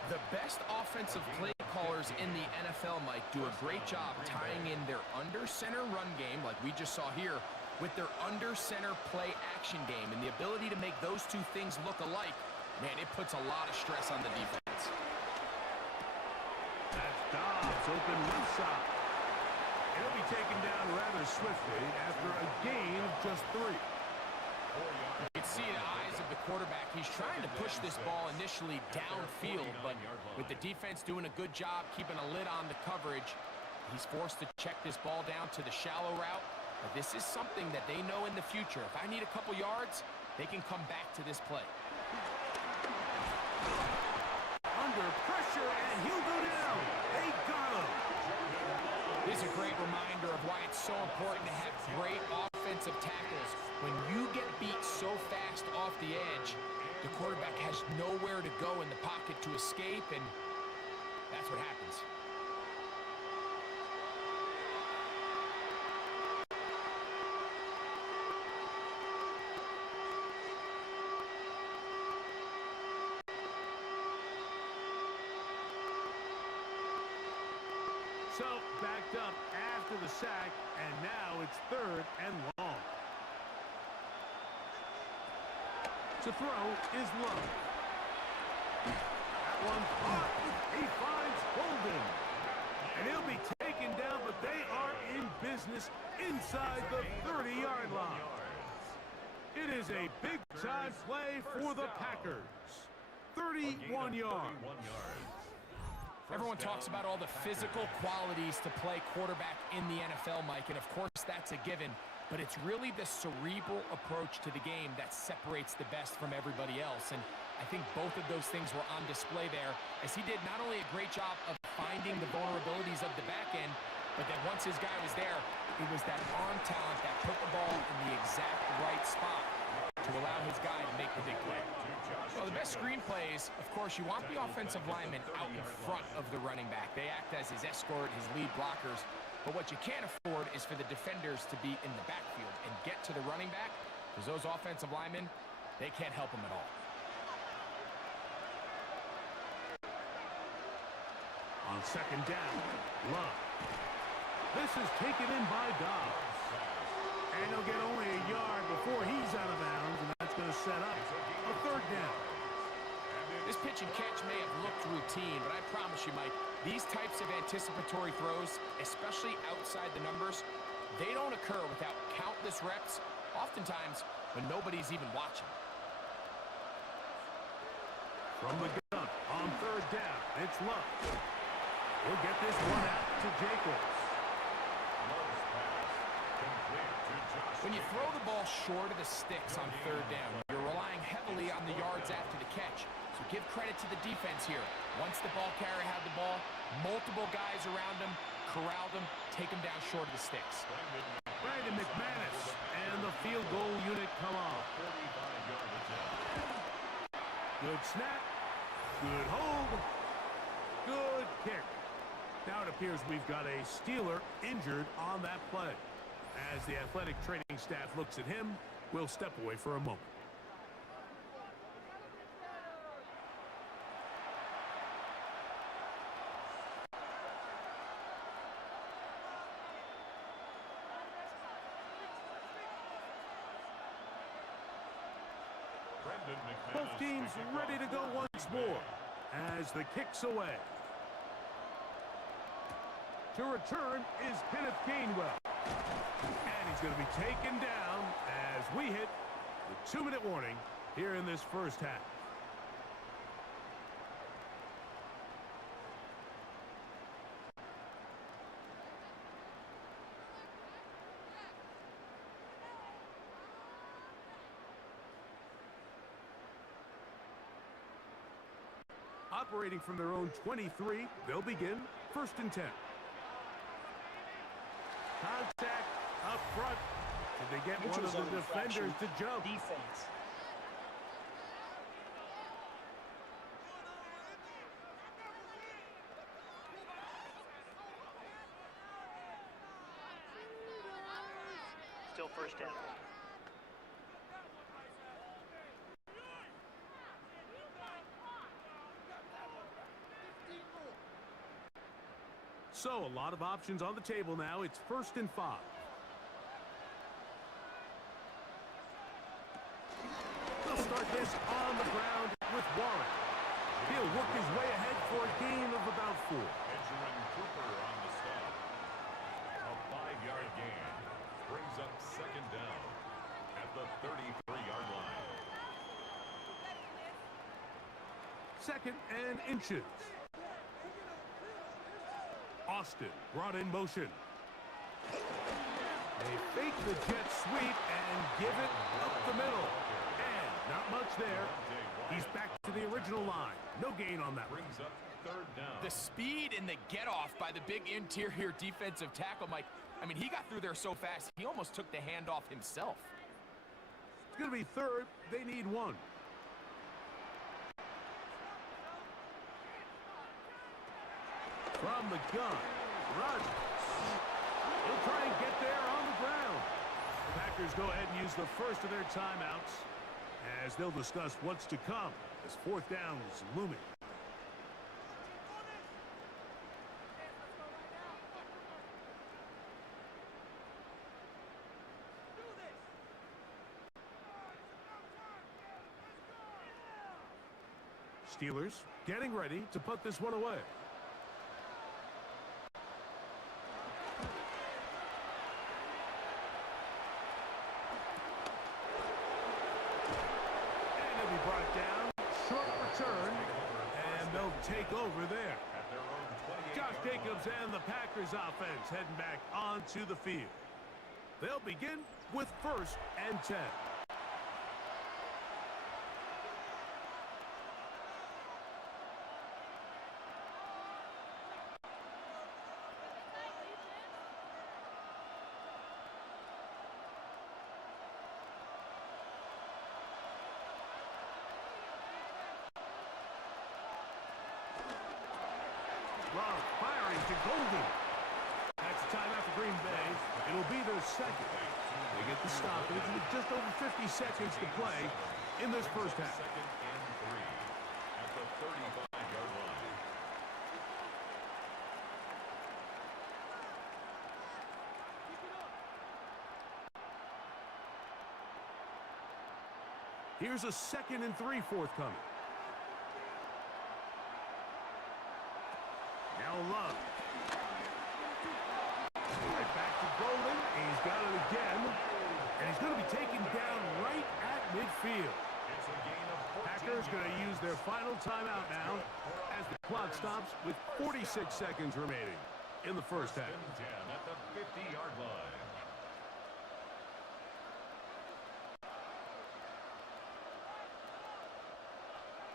The best offensive play callers in the NFL, Mike, do a great job tying in their under-center run game, like we just saw here, with their under-center play action game. And the ability to make those two things look alike, man, it puts a lot of stress on the defense. That's Dobbs open left side. He'll be taken down rather swiftly after a gain of just 3. You can see the eyes of the quarterback. He's trying to push this ball initially downfield, but with the defense doing a good job keeping a lid on the coverage, he's forced to check this ball down to the shallow route. But this is something that they know in the future. If I need a couple yards, they can come back to this play. Under pressure, and he'll go down. They got him. This is a great reminder of why it's so important to have great offensive tackles. When you get beat so fast off the edge, the quarterback has nowhere to go in the pocket to escape, and that's what happens. So, backed up after the sack, and now it's 3rd and long. To throw is Low. That one caught. He finds Holden. And he'll be taken down, but they are in business inside the 30-yard line. It is a big-time play for the Packers. 31 yards. Everyone talks about all the physical qualities to play quarterback in the NFL, Mike, and of course that's a given, but it's really the cerebral approach to the game that separates the best from everybody else, and I think both of those things were on display there, as he did not only a great job of finding the vulnerabilities of the back end, but then once his guy was there, it was that arm talent that put the ball in the exact right spot to allow his guy to make the big play. Well, the best screen plays, of course, you want the offensive linemen out in front of the running back. They act as his escort, his lead blockers. But what you can't afford is for the defenders to be in the backfield and get to the running back, because those offensive linemen, they can't help him at all. On 2nd down, Love. This is taken in by Dobbs. And he'll get only a yard before he's out of bounds, and that's going to set up a 3rd down. This pitch and catch may have looked routine, but I promise you, Mike, these types of anticipatory throws, especially outside the numbers, they don't occur without countless reps, oftentimes when nobody's even watching. From the gun, on 3rd down, it's Love. He'll get this one out to Jacobs. When you throw the ball short of the sticks on 3rd down, you're relying heavily on the yards after the catch. So give credit to the defense here. Once the ball carrier had the ball, multiple guys around him, corralled him, take him down short of the sticks. Brandon McManus and the field goal unit come on. Good snap, good hold, good kick. Now it appears we've got a Steeler injured on that play. As the athletic training staff looks at him, we'll step away for a moment. Both teams ready to go once more as the kick's away. To return is Kenneth Gainwell. And he's going to be taken down as we hit the 2-minute warning here in this first half. Operating from their own 23, they'll begin 1st and 10. Contact up front. Did they get one of the defenders to jump? Defense. still first down. So, a lot of options on the table now. It's 1st and 5. They'll start this on the ground with Warren. He'll work his way ahead for a gain of about 4. Benjamin Cooper on the stop. A 5-yard gain brings up 2nd down at the 33-yard line. 2nd and inches. Austin brought in motion. They fake the jet sweep and give it up the middle. And not much there. He's back to the original line. No gain on that. Brings up 3rd down. The speed and the get-off by the big interior defensive tackle, Mike. I mean, he got through there so fast, he almost took the handoff himself. It's going to be 3rd. They need 1. From the gun, Rodgers. He'll try and get there on the ground. The Packers go ahead and use the first of their timeouts as they'll discuss what's to come as 4th down is looming. Steelers getting ready to put this one away. Take over there. Josh Jacobs and the Packers offense heading back onto the field. They'll begin with 1st and 10. Love firing to Gxlden. That's a timeout for Green Bay. It'll be their 2nd. They get the stoppage with just over 50 seconds to play in this first half. 2nd and 3 at the 35-yard line. Here's a 2nd and 3 forthcoming. Now Love. Right back to Gxlden. He's got it again. And he's going to be taken down right at midfield. It's a gain of 14 Packers going to use their final timeout now as the clock stops with 46 seconds remaining in the first half. 10 at the 50-yard line.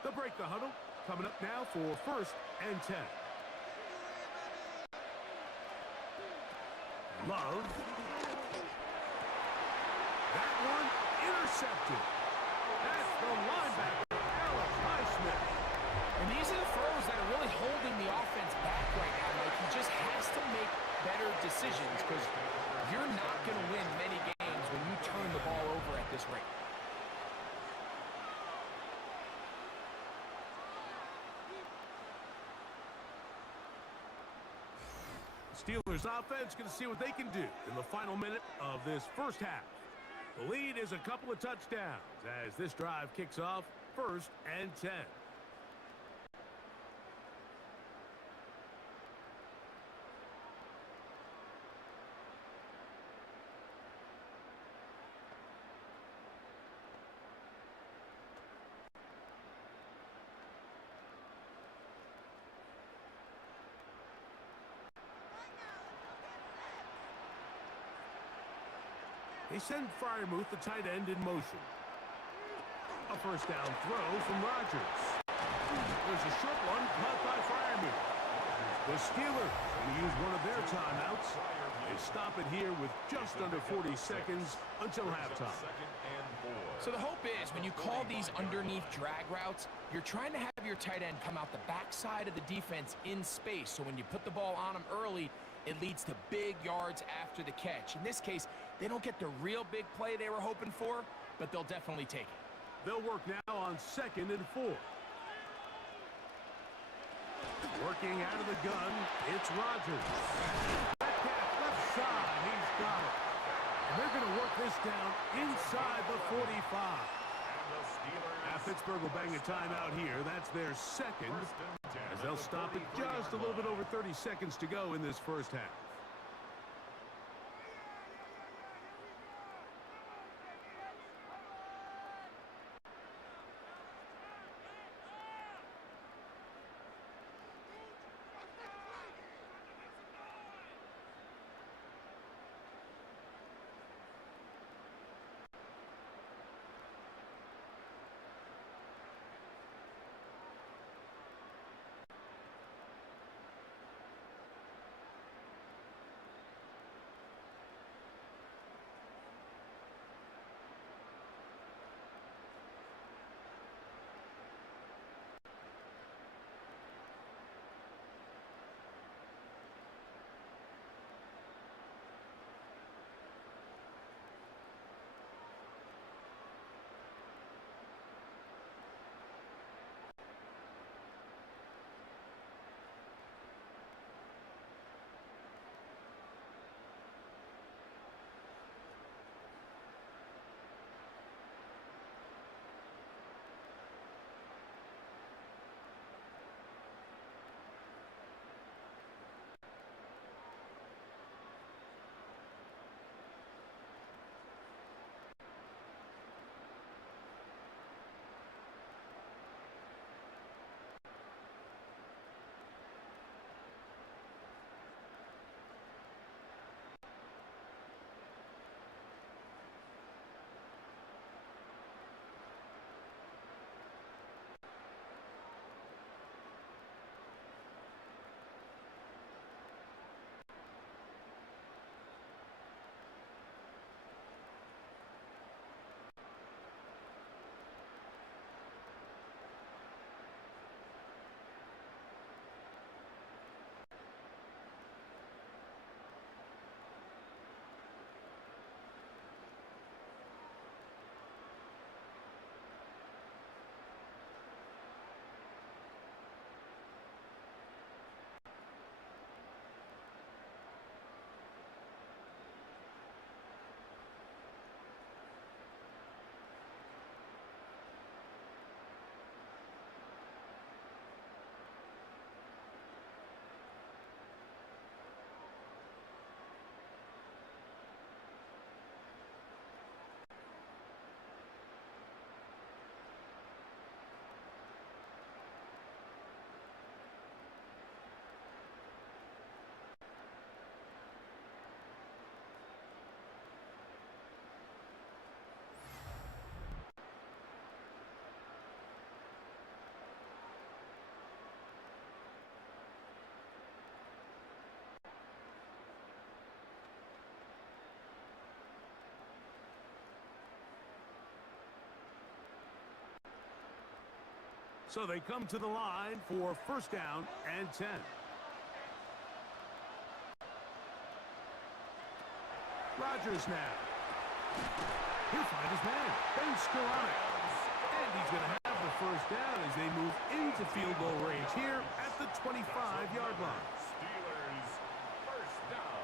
They'll break the huddle. Coming up now for 1st and 10. Love. That one intercepted. That's the linebacker, Alex Highsmith. And these are the throws that are really holding the offense back right now. Like, he just has to make better decisions because you're not going to win many games when you turn the ball over at this rate. Steelers offense going to see what they can do in the final minute of this first half. The lead is a couple of touchdowns as this drive kicks off 1st and 10. They send Freiermuth, the tight end, in motion. A 1st down throw from Rodgers. There's a short one caught by Freiermuth. The Steelers going to use one of their timeouts. They stop it here with just under 40 seconds until halftime. So the hope is when you call these underneath drag routes, you're trying to have your tight end come out the backside of the defense in space. So when you put the ball on him early, it leads to big yards after the catch. In this case, they don't get the real big play they were hoping for, but they'll definitely take it. They'll work now on 2nd and 4. Working out of the gun, it's Rodgers. Left side, he's got it. And they're going to work this down inside the 45. Now Pittsburgh will bang a timeout here. That's their 2nd, as they'll stop it just a little bit over 30 seconds to go in this first half. So they come to the line for 1st down and 10. Rodgers now. He'll find his man. Ben still on it. And he's going to have the 1st down as they move into field goal range here at the 25-yard line. Steelers, 1st down.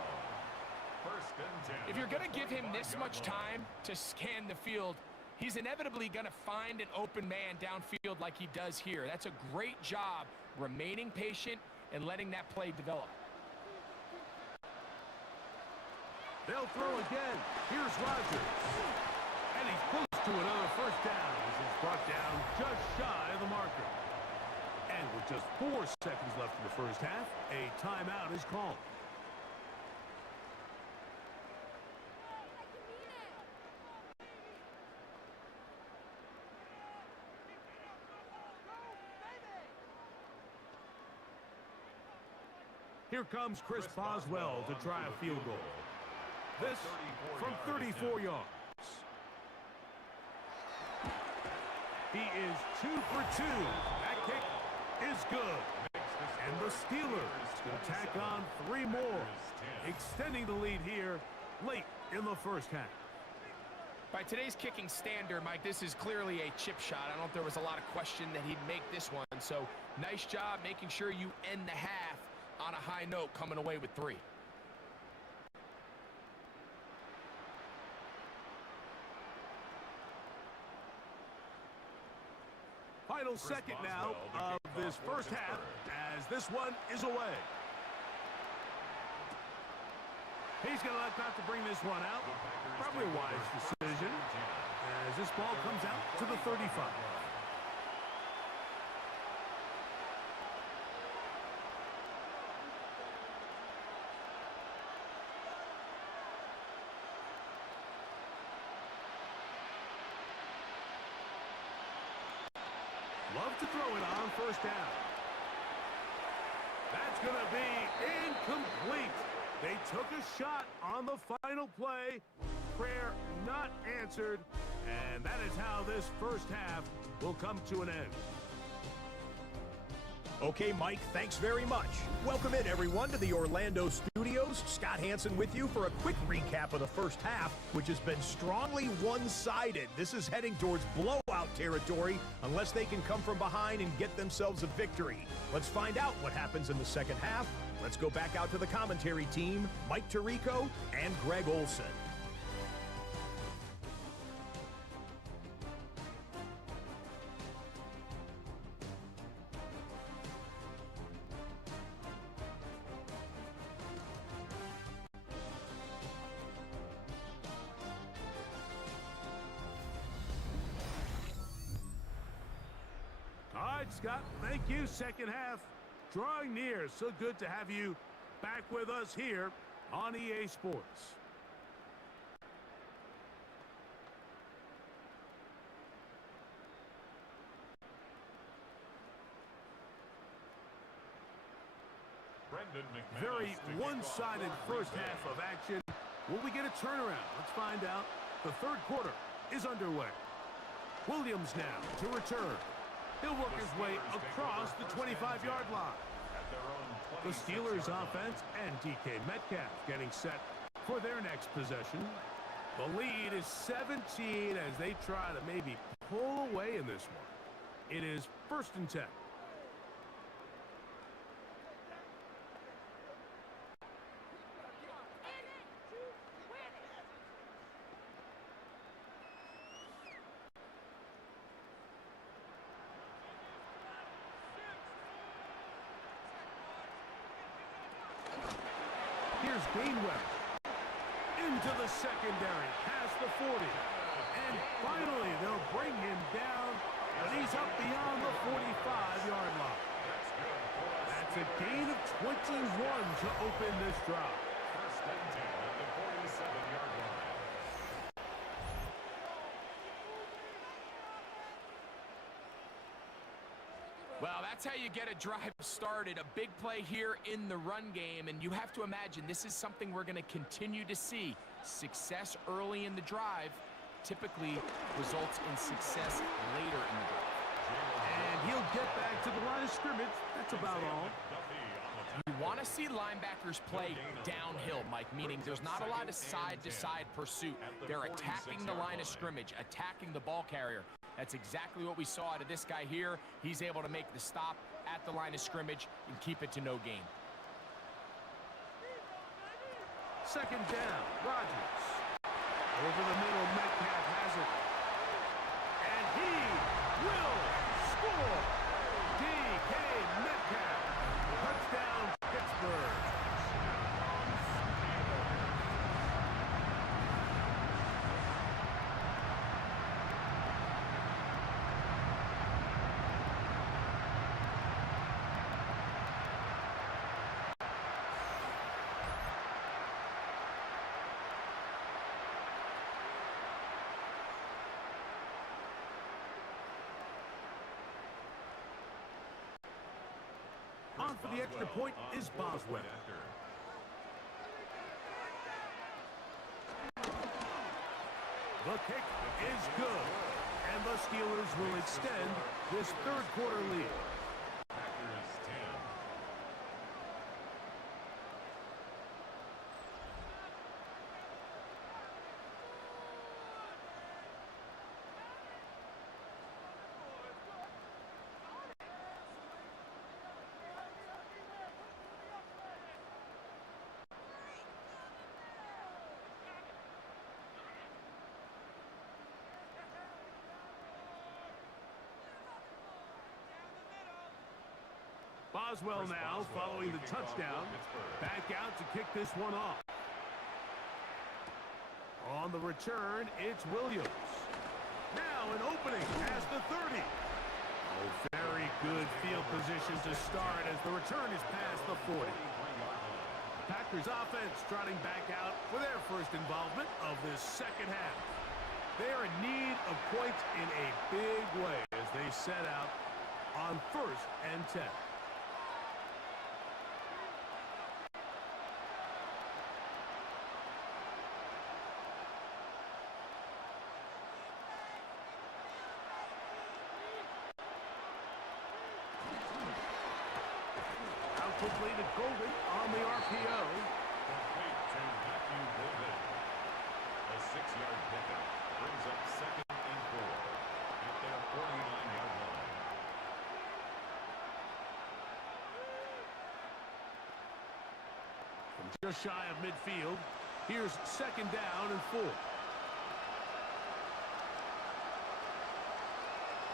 1st and 10. If you're going to give him this much time to scan the field, he's inevitably going to find an open man downfield like he does here. That's a great job remaining patient and letting that play develop. They'll throw again. Here's Rodgers. And he's close to another 1st down as he's brought down just shy of the marker. And with just 4 seconds left in the first half, a timeout is called. Here comes Chris Boswell to try a field goal. This from 34 yards. He is 2 for 2. That kick is good. And the Steelers will tack on 3 more, extending the lead here late in the first half. By today's kicking standard, Mike, this is clearly a chip shot. I don't know if there was a lot of question that he'd make this one. So nice job making sure you end the half on a high note, coming away with 3. Final second now of this first half as this one is away. He's going to let that to bring this one out. Probably a wise decision as this ball comes out to the 35. Love to throw it on first down. That's going to be incomplete. They took a shot on the final play. Prayer not answered. And that is how this first half will come to an end. Okay, Mike, thanks very much. Welcome in, everyone, to the Orlando studios. Scott Hansen with you for a quick recap of the first half, which has been strongly one-sided. This is heading towards blowout territory unless they can come from behind and get themselves a victory. Let's find out what happens in the second half. Let's go back out to the commentary team, Mike Tirico and Gxlden. All right, Scott, thank you. Second half drawing near. So good to have you back with us here on EA Sports. Very one-sided first half of action. Will we get a turnaround? Let's find out. The third quarter is underway. Williams now to return. He'll work his way across the 25-yard line. The Steelers offense and DK Metcalf getting set for their next possession. The lead is 17 as they try to maybe pull away in this one. It is 1st and 10. Here's Gainwell into the secondary, past the 40. And finally, they'll bring him down, but he's up beyond the 45-yard line. That's a gain of 21 to open this drive. 1st and 10 at the 47-yard line. Well, that's how you get a drive started. A big play here in the run game, and you have to imagine this is something we're going to continue to see. Success early in the drive typically results in success later in the drive. And he'll get back to the line of scrimmage. That's about all. You want to see linebackers play downhill, Mike, meaning there's not a lot of side-to-side pursuit. They're attacking the line of scrimmage, attacking the ball carrier. That's exactly what we saw out of this guy here. He's able to make the stop at the line of scrimmage and keep it to no gain. 2nd down, Rodgers. Over the middle, Metcalf has it. And he will score. DK Metcalf. Touchdown, Pittsburgh. On for the extra point is Boswell. The kick is good, and the Steelers will extend this third quarter lead. Packers 10, Boswell now following the touchdown. Back out to kick this one off. On the return, it's Williams. Now an opening past the 30. Oh, very good field position to start as the return is past the 40. Packers offense trotting back out for their first involvement of this second half. They are in need of points in a big way as they set out on 1st and 10. Quickly to Gxlden on the RPO. Complete to Matthew Gxlden. A 6-yard pickup brings up 2nd and 4 at their 49-yard line. From just shy of midfield, here's 2nd down and 4.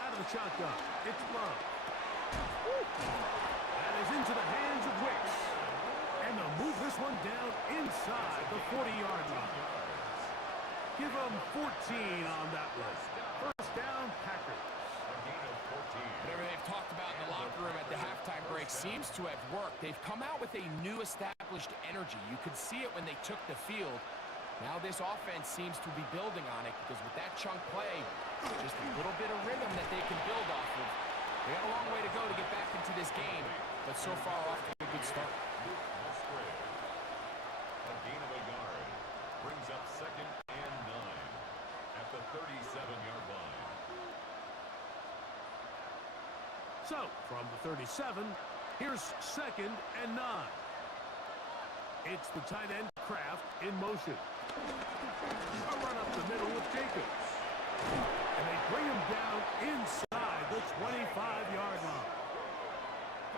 Out of the shotgun, it's Love. That is into the hands of Wicks. And they'll move this one down inside the 40-yard line. Give them 14 on that one. 1st down, Packers. A gain of 14. Whatever they've talked about in the locker room at the halftime break seems to have worked. They've come out with a new established energy. You could see it when they took the field. Now this offense seems to be building on it because with that chunk play, just a little bit of rhythm that they can build off of. They got a long way to go to get back into this game, but so far off to a good start. A gain of a yard brings up 2nd and 9 at the 37-yard line. So, from the 37, here's 2nd and 9. It's the tight end Kraft in motion. A run up the middle with Jacobs. And they bring him down inside the 25-yard line.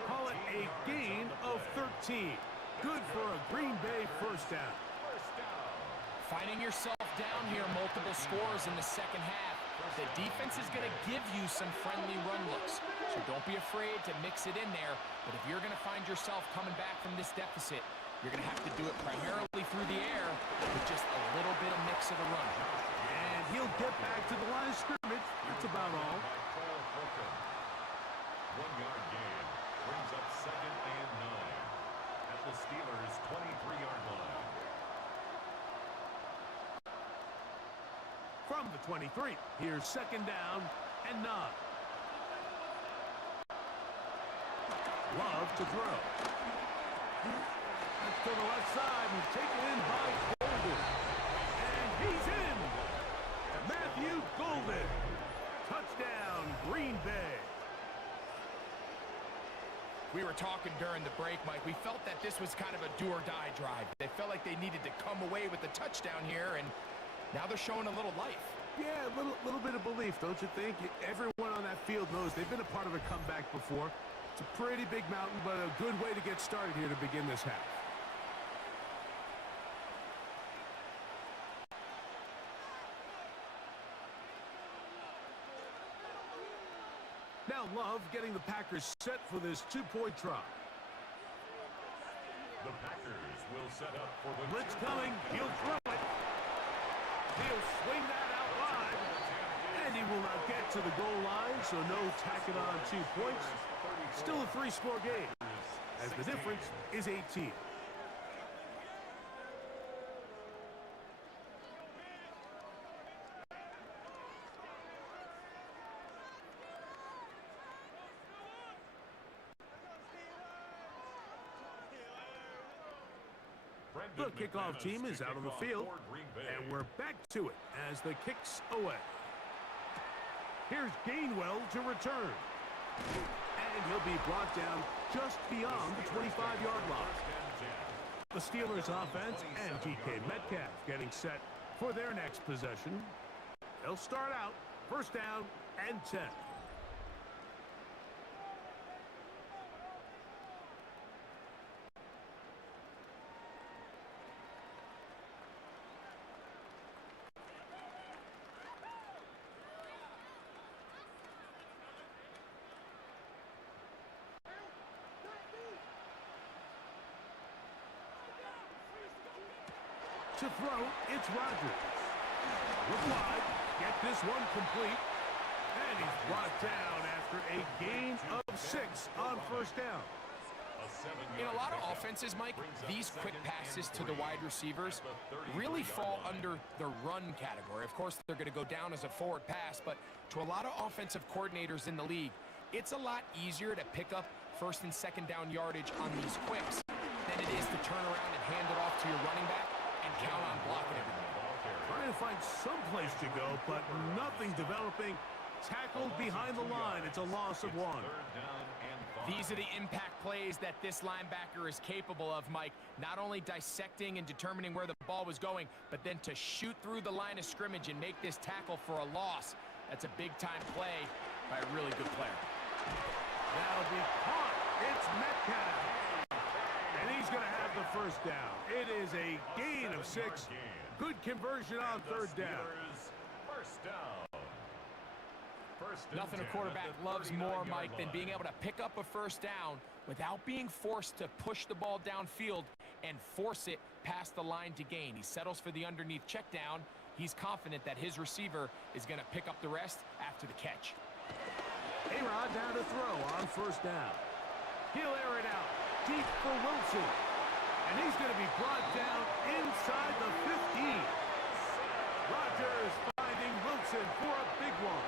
Call it a gain of 13. Good for a Green Bay 1st down. Finding yourself down here, multiple scores in the second half. The defense is going to give you some friendly run looks, so don't be afraid to mix it in there. But if you're going to find yourself coming back from this deficit, you're going to have to do it primarily through the air with just a little bit of mix of the run. And he'll get back to the line of scrimmage. That's about all. 1-yard gain brings up 2nd and 9 at the Steelers' 23-yard line. From the 23, here's 2nd down and 9. Love to throw. That's to the left side and taken in by Gxlden. And he's in. Matthew Gxlden. Touchdown, Green Bay. We were talking during the break, Mike. We felt that this was kind of a do-or-die drive. They felt like they needed to come away with the touchdown here, and now they're showing a little life. Yeah, a little bit of belief, don't you think? Everyone on that field knows they've been a part of a comeback before. It's a pretty big mountain, but a good way to get started here to begin this half. Now Love getting the Packers set for this 2-point try. The Packers will set up for the Blitz coming. He'll throw it. He'll swing that out wide. And he will not get to the goal line, so no tacking on 2 points. Still a 3-score game, as the difference is 18. The kickoff team is out on the field, and we're back to it as the kicks away. Here's Gainwell to return. And he'll be brought down just beyond the 25-yard line. The Steelers offense and DK Metcalf getting set for their next possession. They'll start out 1st down and 10. To throw, it's Rodgers. Look wide. Get this one complete. And he's brought down after a gain of 6 on first down. In a lot of offenses, Mike, these quick passes to the wide receivers really fall under the run category. Of course, they're going to go down as a forward pass, but to a lot of offensive coordinators in the league, it's a lot easier to pick up first and second down yardage on these quicks than it is to turn around and hand it off to your running back and count on blocking everybody. Trying to find some place to go, but nothing developing. Tackled behind the line. It's a loss of 1. These are the impact plays that this linebacker is capable of, Mike. Not only dissecting and determining where the ball was going, but then to shoot through the line of scrimmage and make this tackle for a loss. That's a big-time play by a really good player. That'll be caught. It's Metcalf. And he's going to have the first down. It is a gain of 6. Good conversion on third down. First down. Nothing a quarterback loves more, Mike, than being able to pick up a first down without being forced to push the ball downfield and force it past the line to gain. He settles for the underneath check down. He's confident that his receiver is going to pick up the rest after the catch. A-Rod down to throw on first down. He'll air it out deep for Wilson. And he's going to be brought down inside the 15. Rodgers finding Wilson for a big one.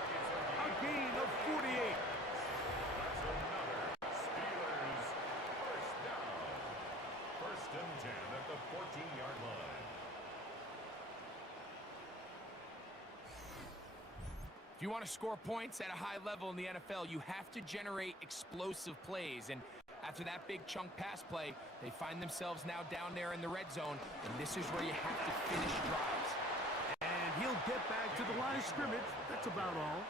A gain of 48. That's another Steelers first down. First and 10 at the 14-yard line. If you want to score points at a high level in the NFL, you have to generate explosive plays. And after that big chunk pass play, they find themselves now down there in the red zone, and this is where you have to finish drives. And he'll get back to the line of scrimmage. That's about all.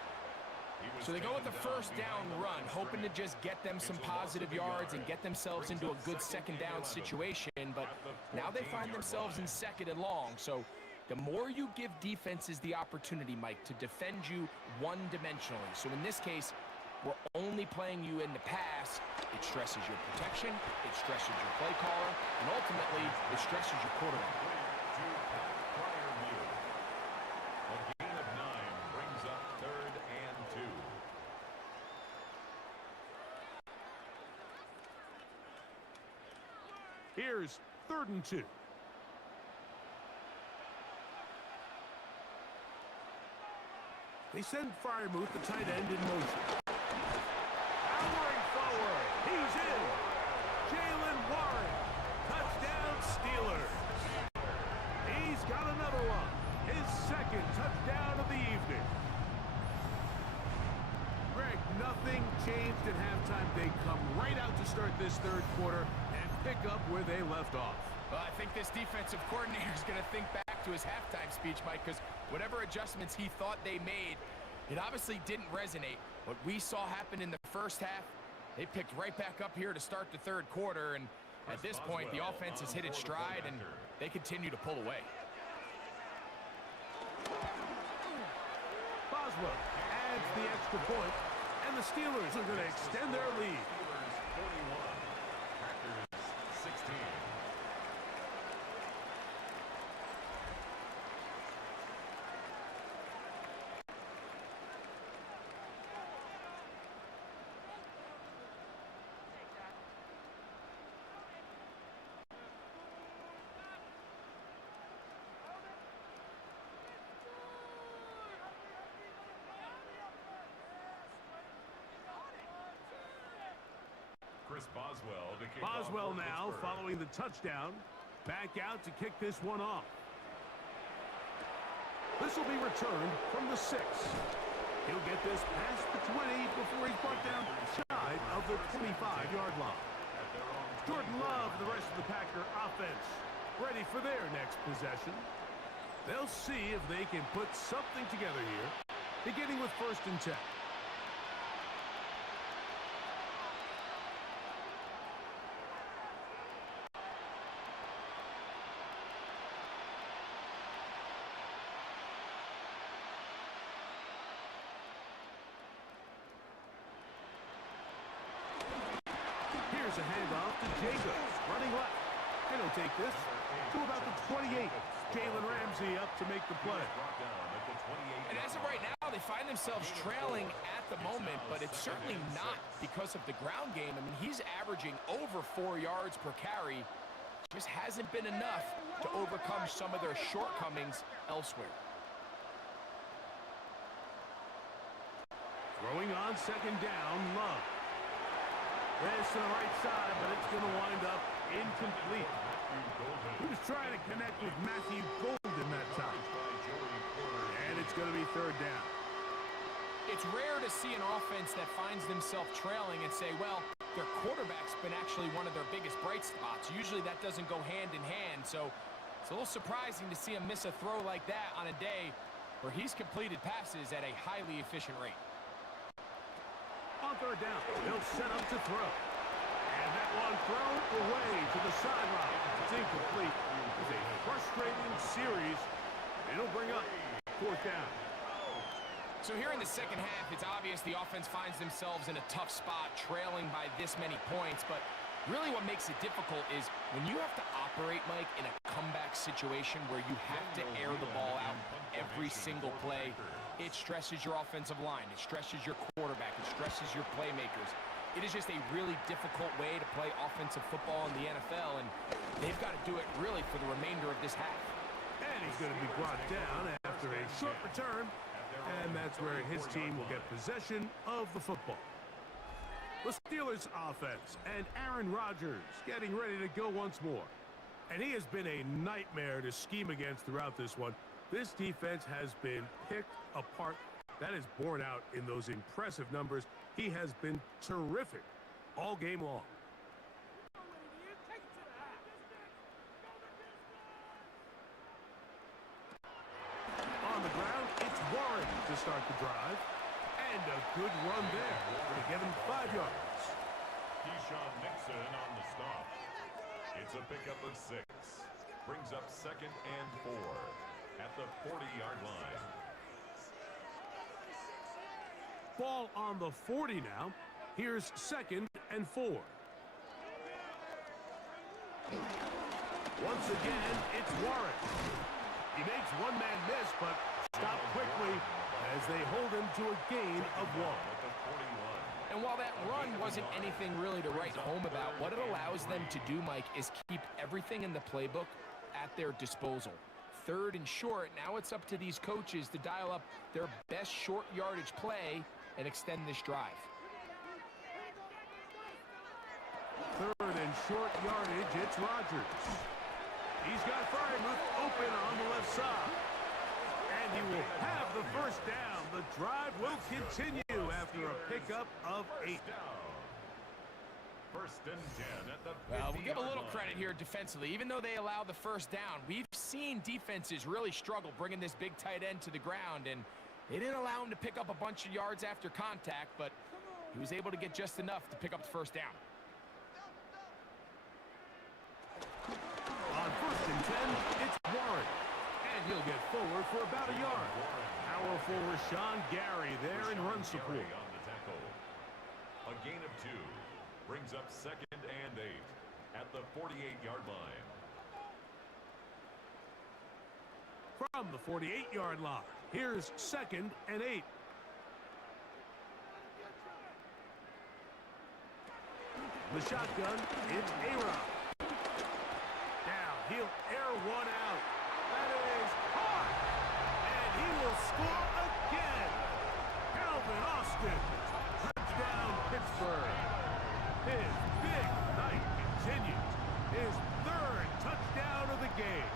So they go with the first down run, hoping to just get them some positive yards and get themselves into a good second down situation. But now they find themselves in second and long. So the more you give defenses the opportunity, Mike, to defend you one-dimensionally. So in this case, we're only playing you in the pass. It stresses your protection, it stresses your play caller, and ultimately, it stresses your quarterback. A gain of 9 brings up 3rd and 2. Here's 3rd and 2. They send Freiermuth, the tight end, in motion. Powering forward. He's in. Jalen Warren. Touchdown, Steelers. He's got another one. His 2nd touchdown of the evening. Greg, nothing changed at halftime. They come right out to start this 3rd quarter and pick up where they left off. Well, I think this defensive coordinator is going to think back to his halftime speech, Mike, because whatever adjustments he thought they made, it obviously didn't resonate. What we saw happen in the first half, they picked right back up here to start the 3rd quarter, and at this point, the offense has hit its stride, and they continue to pull away. Boswell adds the extra point, and the Steelers are going to extend their lead. Steelers 41, Packers 16. Boswell now following the touchdown. Back out to kick this one off. This will be returned from the 6. He'll get this past the 20 before he's brought down shy of the 25-yard line. Jordan Love and the rest of the Packer offense ready for their next possession. They'll see if they can put something together here, beginning with 1st and 10. Here's a handoff to Jacobs, running left. And he'll take this to about the 28. Jalen Ramsey up to make the play. And as of right now, they find themselves trailing at the moment, but it's certainly not because of the ground game. I mean, he's averaging over 4 yards per carry. Just hasn't been enough to overcome some of their shortcomings elsewhere. Throwing on second down, Love. Pass to the right side, but it's going to wind up incomplete. He was trying to connect with Matthew Golden that time. And it's going to be third down. It's rare to see an offense that finds themselves trailing and say, well, their quarterback's been actually one of their biggest bright spots. Usually that doesn't go hand in hand, so it's a little surprising to see him miss a throw like that on a day where he's completed passes at a highly efficient rate. On third down, he'll set up to throw. And that one throw away to the sideline. It's incomplete. It's a frustrating series. It'll bring up fourth down. So here in the second half, it's obvious the offense finds themselves in a tough spot, trailing by this many points. But really what makes it difficult is when you have to operate, Mike, in a comeback situation where you have to air the ball out every single play, it stresses your offensive line. It stresses your quarterback. It stresses your playmakers. It is just a really difficult way to play offensive football in the NFL, and they've got to do it really for the remainder of this half. And he's going to be brought down after a short return, and that's where his team will get possession of the football. The Steelers offense and Aaron Rodgers getting ready to go once more. And he has been a nightmare to scheme against throughout this one. This defense has been picked apart. That is borne out in those impressive numbers. He has been terrific all game long. On the ground, it's Warren to start the drive. And a good run there to get him 5 yards. Keyshawn Nixon on the stop. It's a pickup of 6. Brings up 2nd and 4 at the 40-yard line. Ball on the 40 now. Here's 2nd and 4. Once again, it's Warren. He makes one man miss, but stopped quickly as they hold him to a gain of 1. And while that run wasn't anything really to write home about, what it allows them to do, Mike, is keep everything in the playbook at their disposal. 3rd and short, now it's up to these coaches to dial up their best short yardage play and extend this drive. 3rd and short yardage, it's Rodgers. He's got Freiermuth open on the left side. And he will have the first down. The drive will continue after a pickup of 8. 1st and 10 at the 50-yard Well, we'll give a little line. credit here defensively. Even though they allow the first down, we've seen defenses really struggle bringing this big tight end to the ground, and they didn't allow him to pick up a bunch of yards after contact, but he was able to get just enough to pick up the first down. On 1st and 10, it's Warren. And he'll get forward for about a yard. Powerful Rashawn Gary there in run support. On the tackle. A gain of 2. Brings up 2nd and 8 at the 48-yard line. From the 48-yard line, here's 2nd and 8. The shotgun, it's A-Rod. Now he'll air one out. That is caught. And he will score again. Calvin Austin. Touchdown, Pittsburgh. His big night continues. His 3rd touchdown of the game.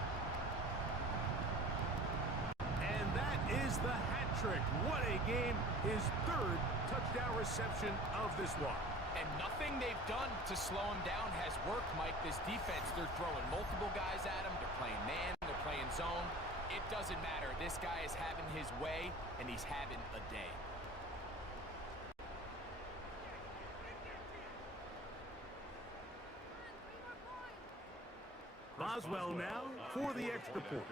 And that is the hat trick. What a game. His 3rd touchdown reception of this one. And nothing they've done to slow him down has worked, Mike. This defense, they're throwing multiple guys at him. They're playing man. They're playing zone. It doesn't matter. This guy is having his way, and he's having a day. Boswell now for the extra point.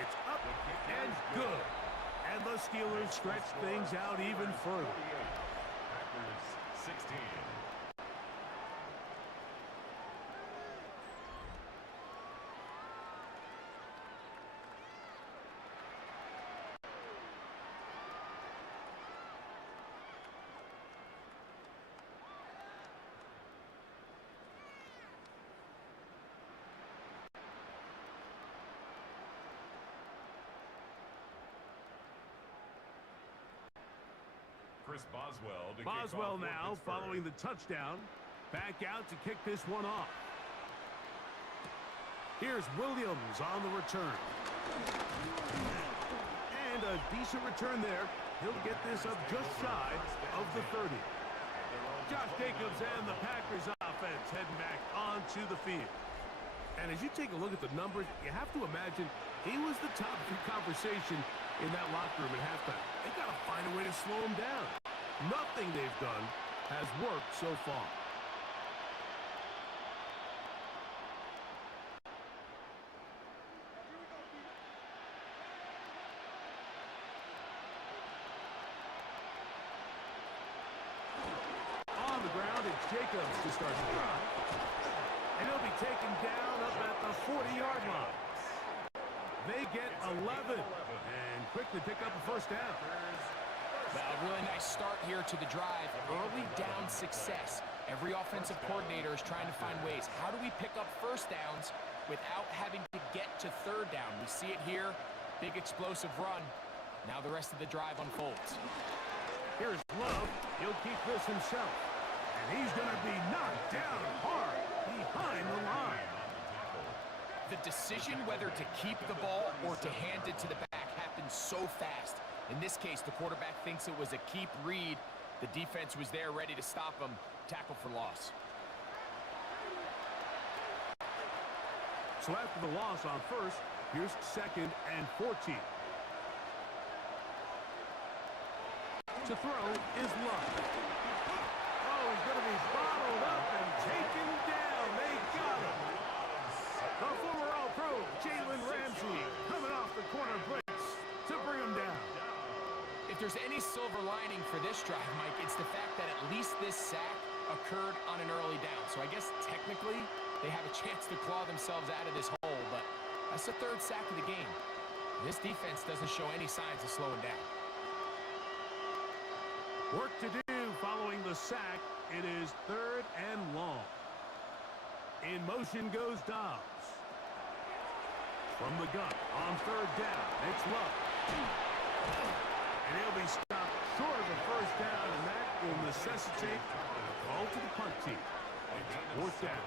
It's up and good. And the Steelers stretch things out even further. Packers 16. Chris Boswell to Boswell kick off now, for following Pittsburgh. the touchdown, back out to kick this one off. Here's Williams on the return. And a decent return there. He'll get this up just shy of the 30. Josh Jacobs and the Packers offense heading back onto the field. And as you take a look at the numbers, you have to imagine he was the top of the conversation in that locker room at halftime. They got to find a way to slow him down. Nothing they've done has worked so far. On the ground, it's Jacobs to start the drive. And he'll be taken down up at the 40-yard line. They get 11 and quickly pick up a first down. Well, a really nice start here to the drive. Early down success. Every offensive coordinator is trying to find ways. How do we pick up first downs without having to get to third down? We see it here. Big explosive run. Now the rest of the drive unfolds. Here's Love. He'll keep this himself. And he's going to be knocked down hard behind the line. The decision whether to keep the ball or to hand it to the back happens so fast. In this case, the quarterback thinks it was a keep read. The defense was there ready to stop him. Tackle for loss. So after the loss on first, here's 2nd and 14. To throw is Love. Oh, he's going to be bottled up and taken down. They got him. The former All-Pro, Jalen Ramsey, coming off the corner blitz to bring him down. If there's any silver lining for this drive, Mike, it's the fact that at least this sack occurred on an early down. So I guess technically they have a chance to claw themselves out of this hole, but that's the 3rd sack of the game. This defense doesn't show any signs of slowing down. Work to do following the sack. It is 3rd and long. In motion goes Dobbs. From the gun on 3rd down. It's Love. And he'll be stopped short of the first down, and that will necessitate a call to the punt team. It's 4th down.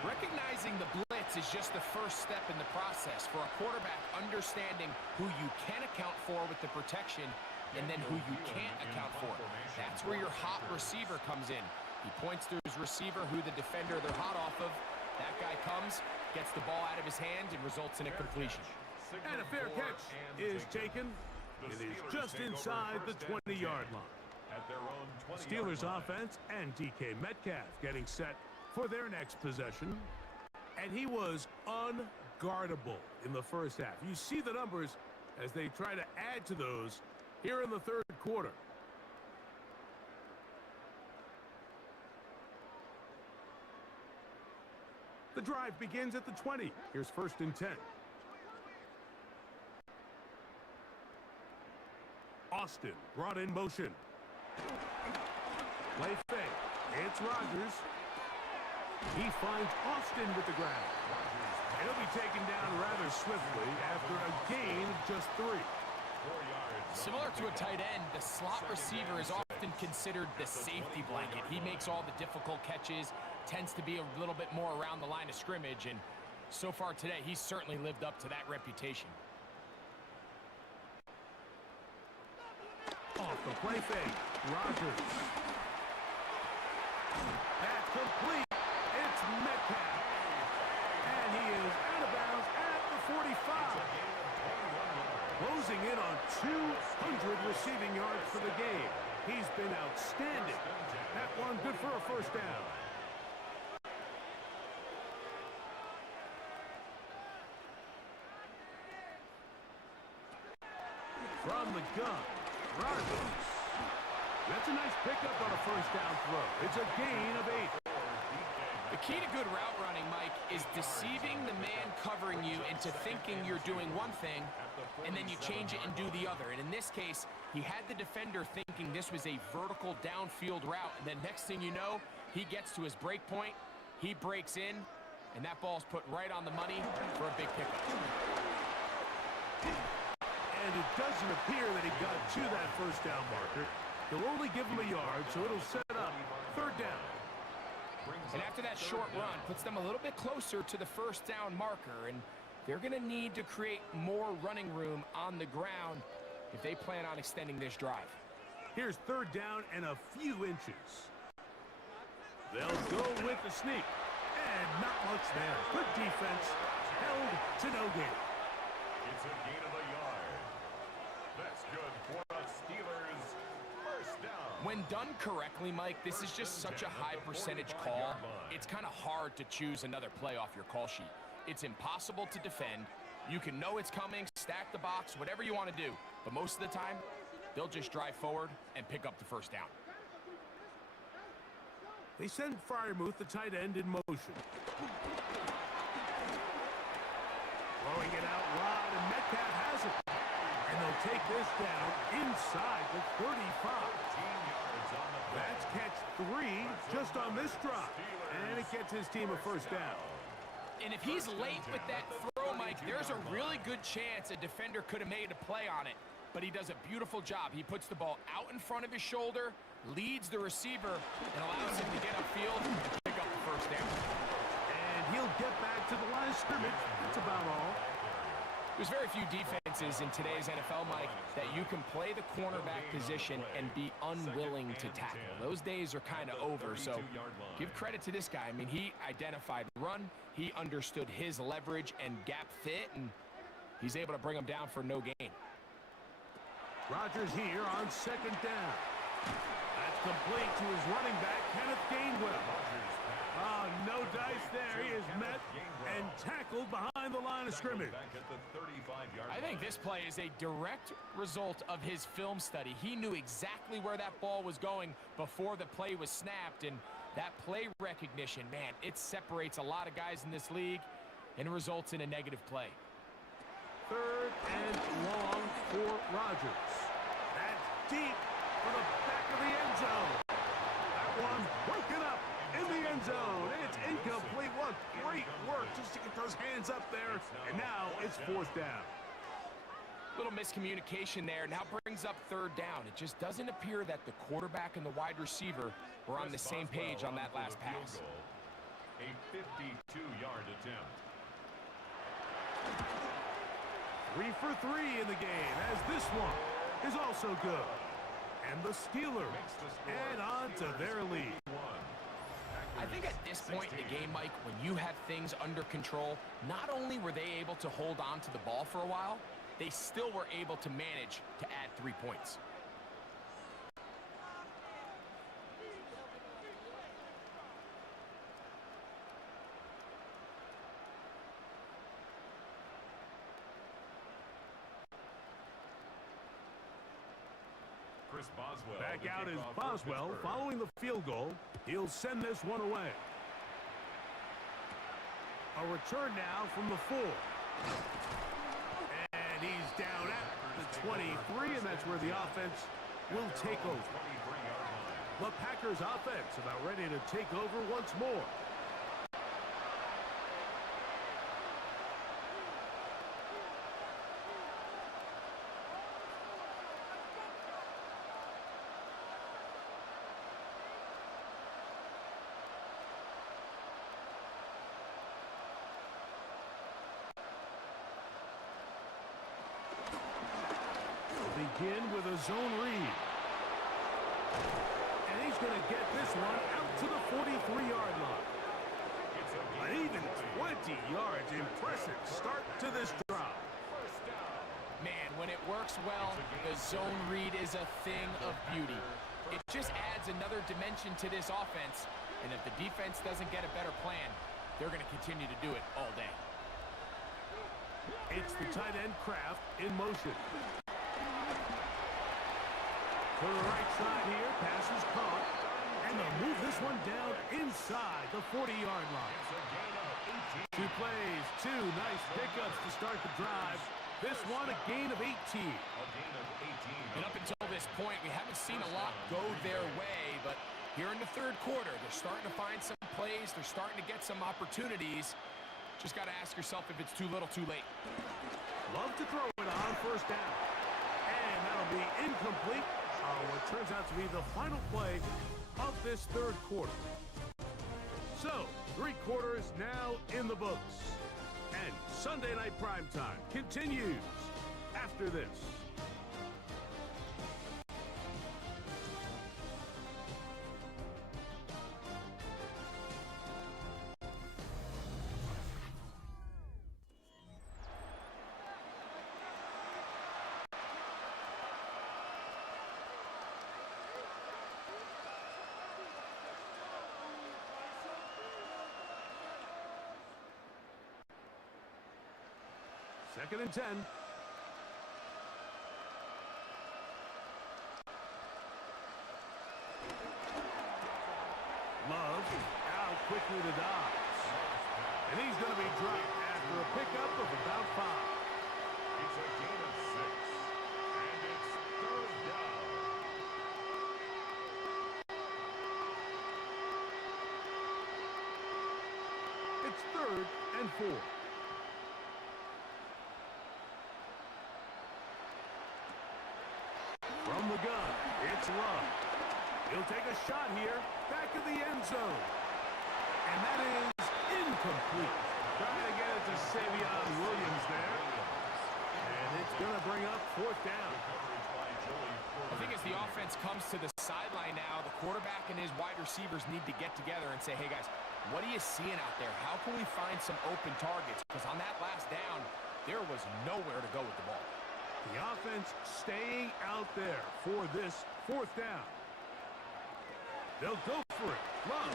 Recognizing the blitz is just the first step in the process for a quarterback understanding who you can account for with the protection and then who you can't account for. That's where your hot receiver comes in. He points to his receiver, who the defender they're hot off of. That guy comes, gets the ball out of his hand, and results in a completion. And a fair catch is taken. It is just inside the 20-yard line. Steelers offense and DK Metcalf getting set for their next possession. And he was unguardable in the first half. You see the numbers as they try to add to those here in the 3rd quarter. The drive begins at the 20. Here's 1st and 10. Austin brought in motion. Play fake. It's Rodgers. He finds Austin with the ground. He'll be taken down rather swiftly after a gain of just 3. Similar to a tight end, the slot receiver is often considered the safety blanket. He makes all the difficult catches, tends to be a little bit more around the line of scrimmage, and so far today, he's certainly lived up to that reputation. Off the play fake, Rodgers. That's complete. It's Metcalf. And he is out of bounds at the 45. Closing in on 200 receiving yards for the game. He's been outstanding. That one good for a first down. From the gun, Rodgers. That's a nice pickup on a first down throw. It's a gain of 8. The key to good route running, Mike, is deceiving the man covering you into thinking you're doing one thing, and then you change it and do the other. And in this case, he had the defender thinking this was a vertical downfield route, and then next thing you know, he gets to his break point, he breaks in, and that ball's put right on the money for a big pickup. And And it doesn't appear that he got to that first down marker. They'll only give him a yard, so it'll set up third down. And after that short run, puts them a little bit closer to the first down marker, and they're going to need to create more running room on the ground if they plan on extending this drive. Here's third down and a few inches. They'll go with the sneak. And not much there. Good defense. Held to no gain. It's a gain of a yard. That's good for the Steelers. First down. When done correctly, Mike, this is just such a high percentage call. It's kind of hard to choose another play off your call sheet. It's impossible to defend. You can know it's coming, stack the box, whatever you want to do. But most of the time, they'll just drive forward and pick up the first down. They send Freiermuth, the tight end, in motion. Throwing it out wide, and Metcalf has it. And they'll take this down inside the 35. That's catch 3 just on this drop. And it gets his team a first down. And if he's late with that throw, Mike, there's a really good chance a defender could have made a play on it. But he does a beautiful job. He puts the ball out in front of his shoulder, leads the receiver, and allows him to get upfield and pick up the first down. And he'll get back to the line of scrimmage. That's about all. There's very few defenses in today's NFL, Mike, that you can play the cornerback position and be unwilling to tackle. Those days are kind of over, so give credit to this guy. I mean, he identified run, he understood his leverage and gap fit, and he's able to bring him down for no gain. Rodgers here on second down. That's complete to his running back, Kenneth Gainwell. Oh, no dice there. He is met and tackled behind the line of scrimmage. I think this play is a direct result of his film study. He knew exactly where that ball was going before the play was snapped, and that play recognition, man, it separates a lot of guys in this league and results in a negative play. Third and long for Rodgers. That's deep for the back of the end zone. That one broken up in the end zone. It's incomplete. What great work just to get those hands up there. And now it's fourth down. Little miscommunication there. Now brings up third down. It just doesn't appear that the quarterback and the wide receiver were on the same page on that last pass. A 52-yard attempt. 3 for 3 in the game, as this one is also good. And the Steelers add on to their lead. I think at this point in the game, Mike, when you have things under control, not only were they able to hold on to the ball for a while, they still were able to manage to add 3 points. Back out is Boswell following the field goal. He'll send this one away. A return now from the 4. And he's down at the 23, and that's where the offense will take over. The Packers offense about ready to take over once more. Begin with a zone read. And he's going to get this one out to the 43-yard line. An even 20 yards. Impressive start to this drive. Man, when it works well, the zone read is a thing of beauty. It just adds another dimension to this offense. And if the defense doesn't get a better plan, they're going to continue to do it all day. It's the tight end Kraft in motion. To the right side here, pass is caught. And they'll move this one down inside the 40-yard line. 2 plays, 2 nice pickups to start the drive. This one, a gain of 18. And up until this point, we haven't seen a lot go their way, but here in the third quarter, they're starting to find some plays. They're starting to get some opportunities. Just got to ask yourself if it's too little, too late. Love to throw it on first down. to be incomplete on what turns out to be the final play of this third quarter. So, 3 quarters now in the books. And Sunday Night Primetime continues after this. Second and 10. Love out quickly to Dobbs. And he's going to be dropped after a pickup of about 5. It's a gain of 6. And it's third down. It's 3rd and 4. From the gun, it's Love. He'll take a shot here, back of the end zone. And that is incomplete. Trying to get it to Savion Williams there. And it's going to bring up 4th down. I think as the offense comes to the sideline now, the quarterback and his wide receivers need to get together and say, hey, guys, what are you seeing out there? How can we find some open targets? Because on that last down, there was nowhere to go with the ball. The offense staying out there for this 4th down. They'll go for it. Love.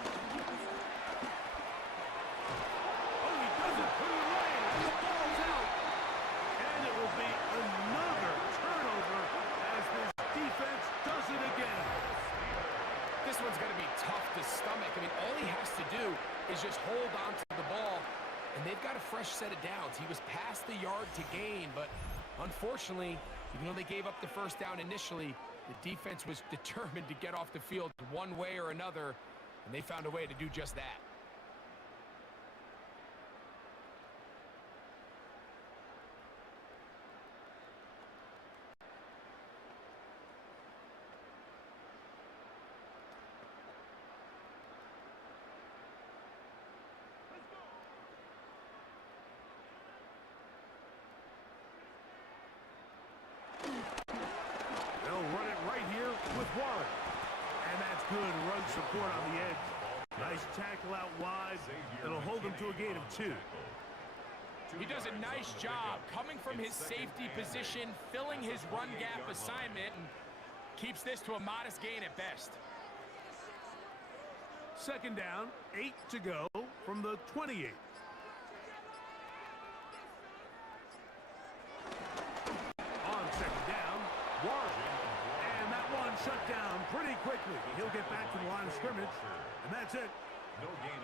Oh, he doesn't put it away. The ball's out. And it will be another turnover as this defense does it again. This one's going to be tough to stomach. I mean, all he has to do is just hold on to the ball, and they've got a fresh set of downs. He was past the yard to gain, but unfortunately, even though they gave up the first down initially, the defense was determined to get off the field one way or another, and they found a way to do just that. Warren. And that's good run support on the edge. Nice tackle out wide. It'll hold him to a gain of 2. He does a nice job coming from his safety position, filling his run gap assignment, and keeps this to a modest gain at best. 2nd down, 8 to go from the 28. On 2nd down, Warren. Shut down pretty quickly. He'll get back to the line of scrimmage, and that's it.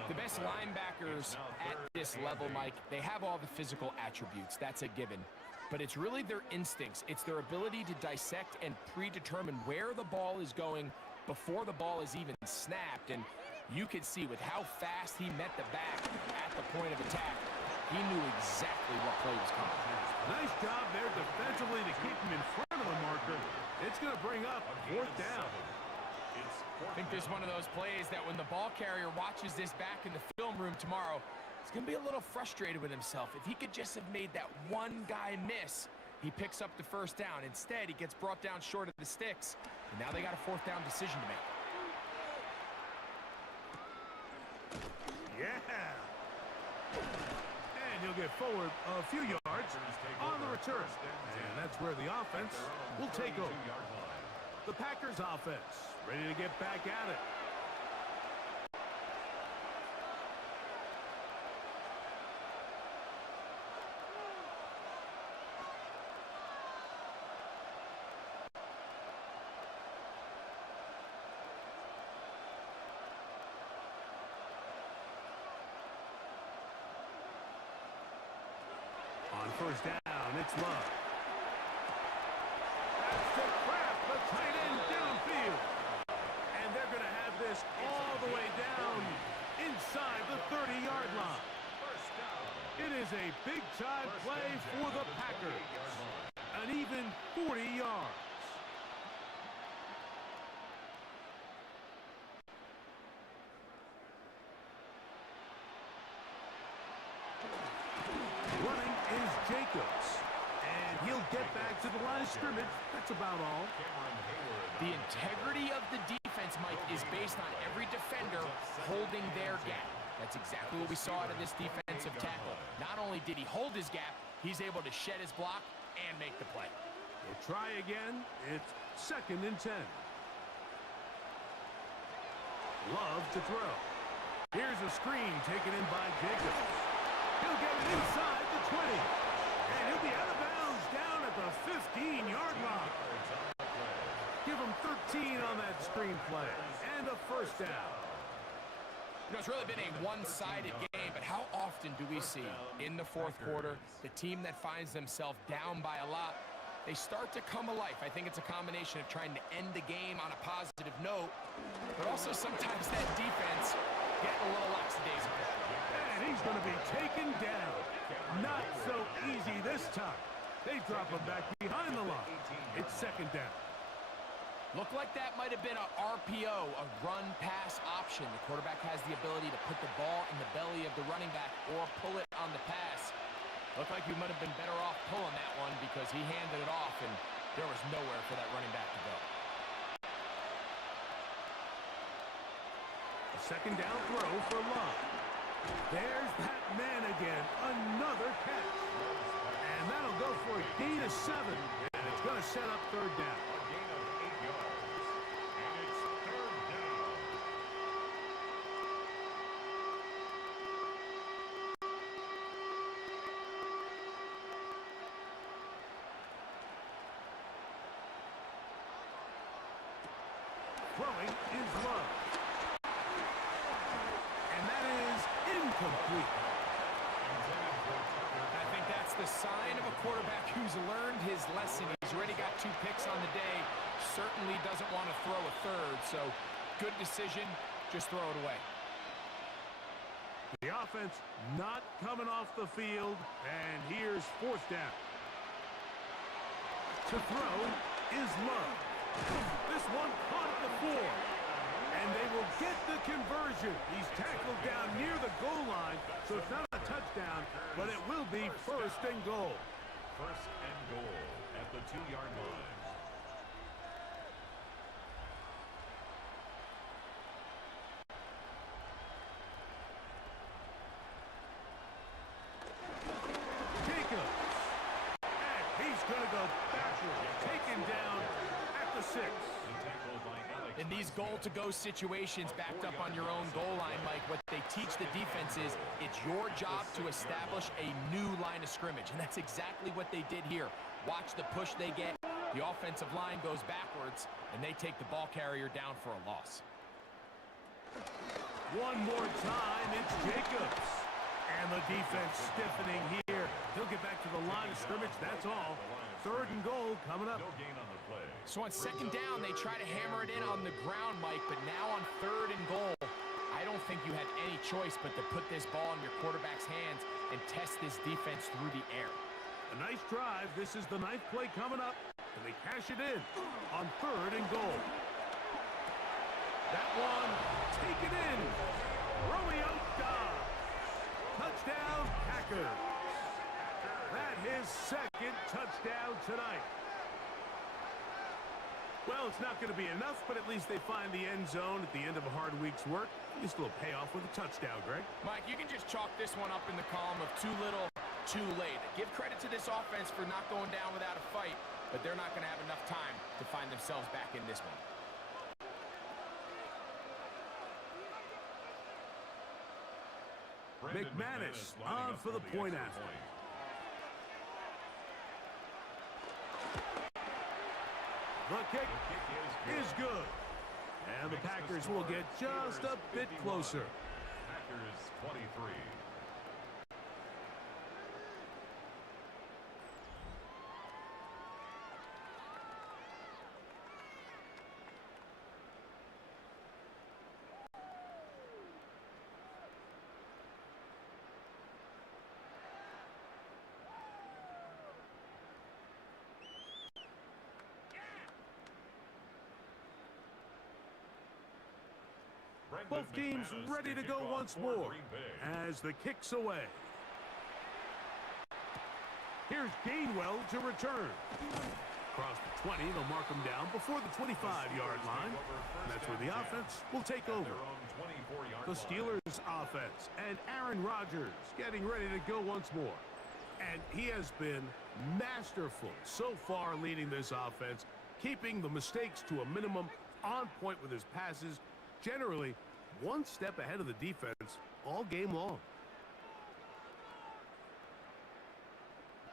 The best linebackers at this level, Mike, they have all the physical attributes. That's a given. But it's really their instincts. It's their ability to dissect and predetermine where the ball is going before the ball is even snapped. And you can see with how fast he met the back at the point of attack, he knew exactly what play was coming. Nice job there defensively to keep him in front of the marker. It's going to bring up 4th down. I think there's one of those plays that when the ball carrier watches this back in the film room tomorrow, he's going to be a little frustrated with himself. If he could just have made that one guy miss, he picks up the 1st down. Instead, he gets brought down short of the sticks, and now they got a 4th down decision to make. Yeah. And he'll get forward a few yards on the return. And that's where the offense will take over. The Packers offense ready to get back at it. On 1st down, it's Love. That's to Kraft, the tight end downfield. And they're going to have this all the way down inside the 30-yard line. It is a big-time play for the Packers. An even 40 yards. get back to the line of scrimmage. That's about all. The integrity of the defense, Mike, is based on every defender holding their gap. That's exactly what we saw out of this defensive tackle. Not only did he hold his gap, he's able to shed his block and make the play. We'll try again. It's 2nd and 10. Love to throw. Here's a screen taken in by Jacobs. He'll get it inside the 20. And he'll be out of bounds down at the 15-yard line. Give him 13 on that screenplay. And a first down. You know, it's really been a one-sided game, but how often do we see in the fourth quarter the team that finds themselves down by a lot, they start to come alive? I think it's a combination of trying to end the game on a positive note, but also sometimes that defense getting a little lackadaisical. And he's going to be taken down. Not so easy this time. They drop him back behind the line. It's 2nd down. Looked like that might have been a RPO, a run-pass option. The quarterback has the ability to put the ball in the belly of the running back or pull it on the pass. Looked like he might have been better off pulling that one because he handed it off, and there was nowhere for that running back to go. A 2nd down throw for Love. There's that man again. Another catch. And that'll go for a gain of 7. And it's going to set up 3rd down. Throwing is Love. And that is incomplete. I think that's the sign of a quarterback who's learned his lesson. He's already got 2 picks on the day. Certainly doesn't want to throw a 3rd, so good decision. Just throw it away. The offense not coming off the field, and here's 4th down. To throw is Love. This one caught at the 4. And they will get the conversion. He's tackled down near the goal line, so it's not a touchdown, but it will be 1st and goal. 1st and goal at the 2-yard line. Jacobs. And he's going to go backward. Taken down at the 6. In these goal-to-go situations backed up on your own goal line, Mike, what they teach the defense is it's your job to establish a new line of scrimmage, and that's exactly what they did here. Watch the push they get. The offensive line goes backwards, and they take the ball carrier down for a loss. One more time, it's Jacobs. And the defense stiffening here. He'll get back to the line of scrimmage, that's all. 3rd and goal coming up. No gain on the play. So on 2nd down, they try to hammer it in on the ground, Mike, but now on 3rd and goal, I don't think you have any choice but to put this ball in your quarterback's hands and test this defense through the air. A nice drive. This is the 9th play coming up. And they cash it in on 3rd and goal. That one taken in. Romeo Dobbs. Touchdown, Packers. That his 2nd touchdown tonight. Well, it's not going to be enough, but at least they find the end zone at the end of a hard week's work. Just a little payoff with a touchdown, Greg. Mike, you can just chalk this one up in the column of too little, too late. Give credit to this offense for not going down without a fight, but they're not going to have enough time to find themselves back in this one. McManus on for the point after. The kick is good. And the Packers will get just a bit closer. Packers 23. Both teams ready to go once more as the kick's away. Here's Gainwell to return. Across the 20, they'll mark him down before the 25-yard line. And that's where the offense will take over. The Steelers offense and Aaron Rodgers getting ready to go once more. And he has been masterful so far leading this offense, keeping the mistakes to a minimum, on point with his passes, generally one step ahead of the defense all game long.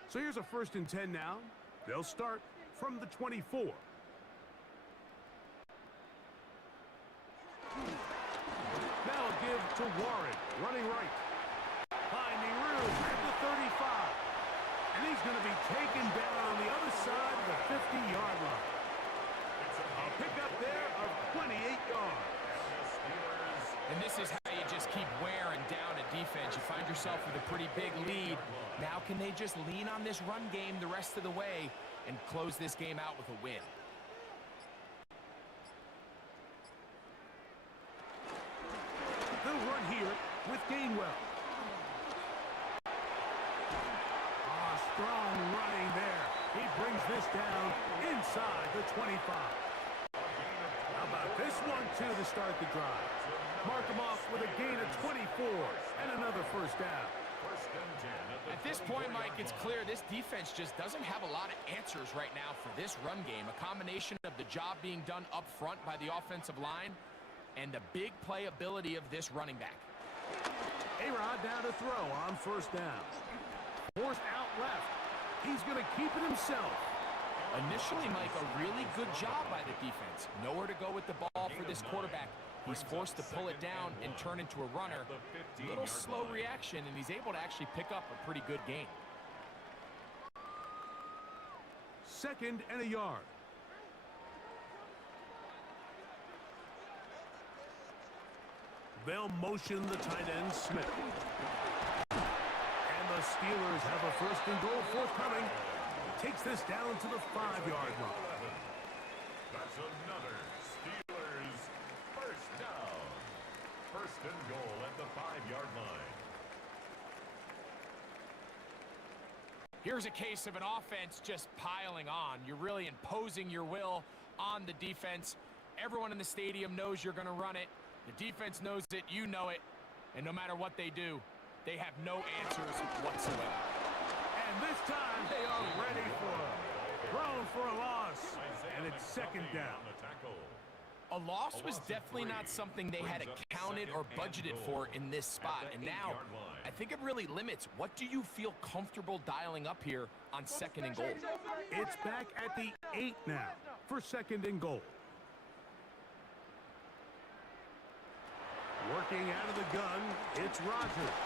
So here's a 1st and 10 now. They'll start from the 24. Now a give to Warren, running right. Finding room at the 35. And he's going to be taken down on the other side of the 50-yard line. A pickup there of 28 yards. And this is how you just keep wearing down a defense. You find yourself with a pretty big lead. Now can they just lean on this run game the rest of the way and close this game out with a win? They'll run here with Gainwell. Strong running there. He brings this down inside the 25. How about this one, too, to start the drive? Mark him off with a gain of 24 and another 1st down. At this point, Mike, it's clear this defense just doesn't have a lot of answers right now for this run game. A combination of the job being done up front by the offensive line and the big playability of this running back. A-Rod down to throw on 1st down. Forced out left. He's going to keep it himself. Initially, Mike, a really good job by the defense. Nowhere to go with the ball for this quarterback. He's forced to pull it down and turn into a runner. A little slow reaction, and he's able to actually pick up a pretty good gain. 2nd and a yard. They'll motion the tight end, Smith. And the Steelers have a 1st and goal forthcoming. Takes this down to the 5-yard line. That's another Steelers 1st down. 1st and goal at the 5-yard line. Here's a case of an offense just piling on. You're really imposing your will on the defense. Everyone in the stadium knows you're going to run it. The defense knows it, you know it. And no matter what they do, they have no answers whatsoever. And this time they are ready for it. Thrown for a loss. And it's 2nd down. A loss was definitely not something they had accounted or budgeted for in this spot. And now, I think it really limits. What do you feel comfortable dialing up here on 2nd and goal? It's back at the 8 now for 2nd and goal. Working out of the gun, it's Rodgers.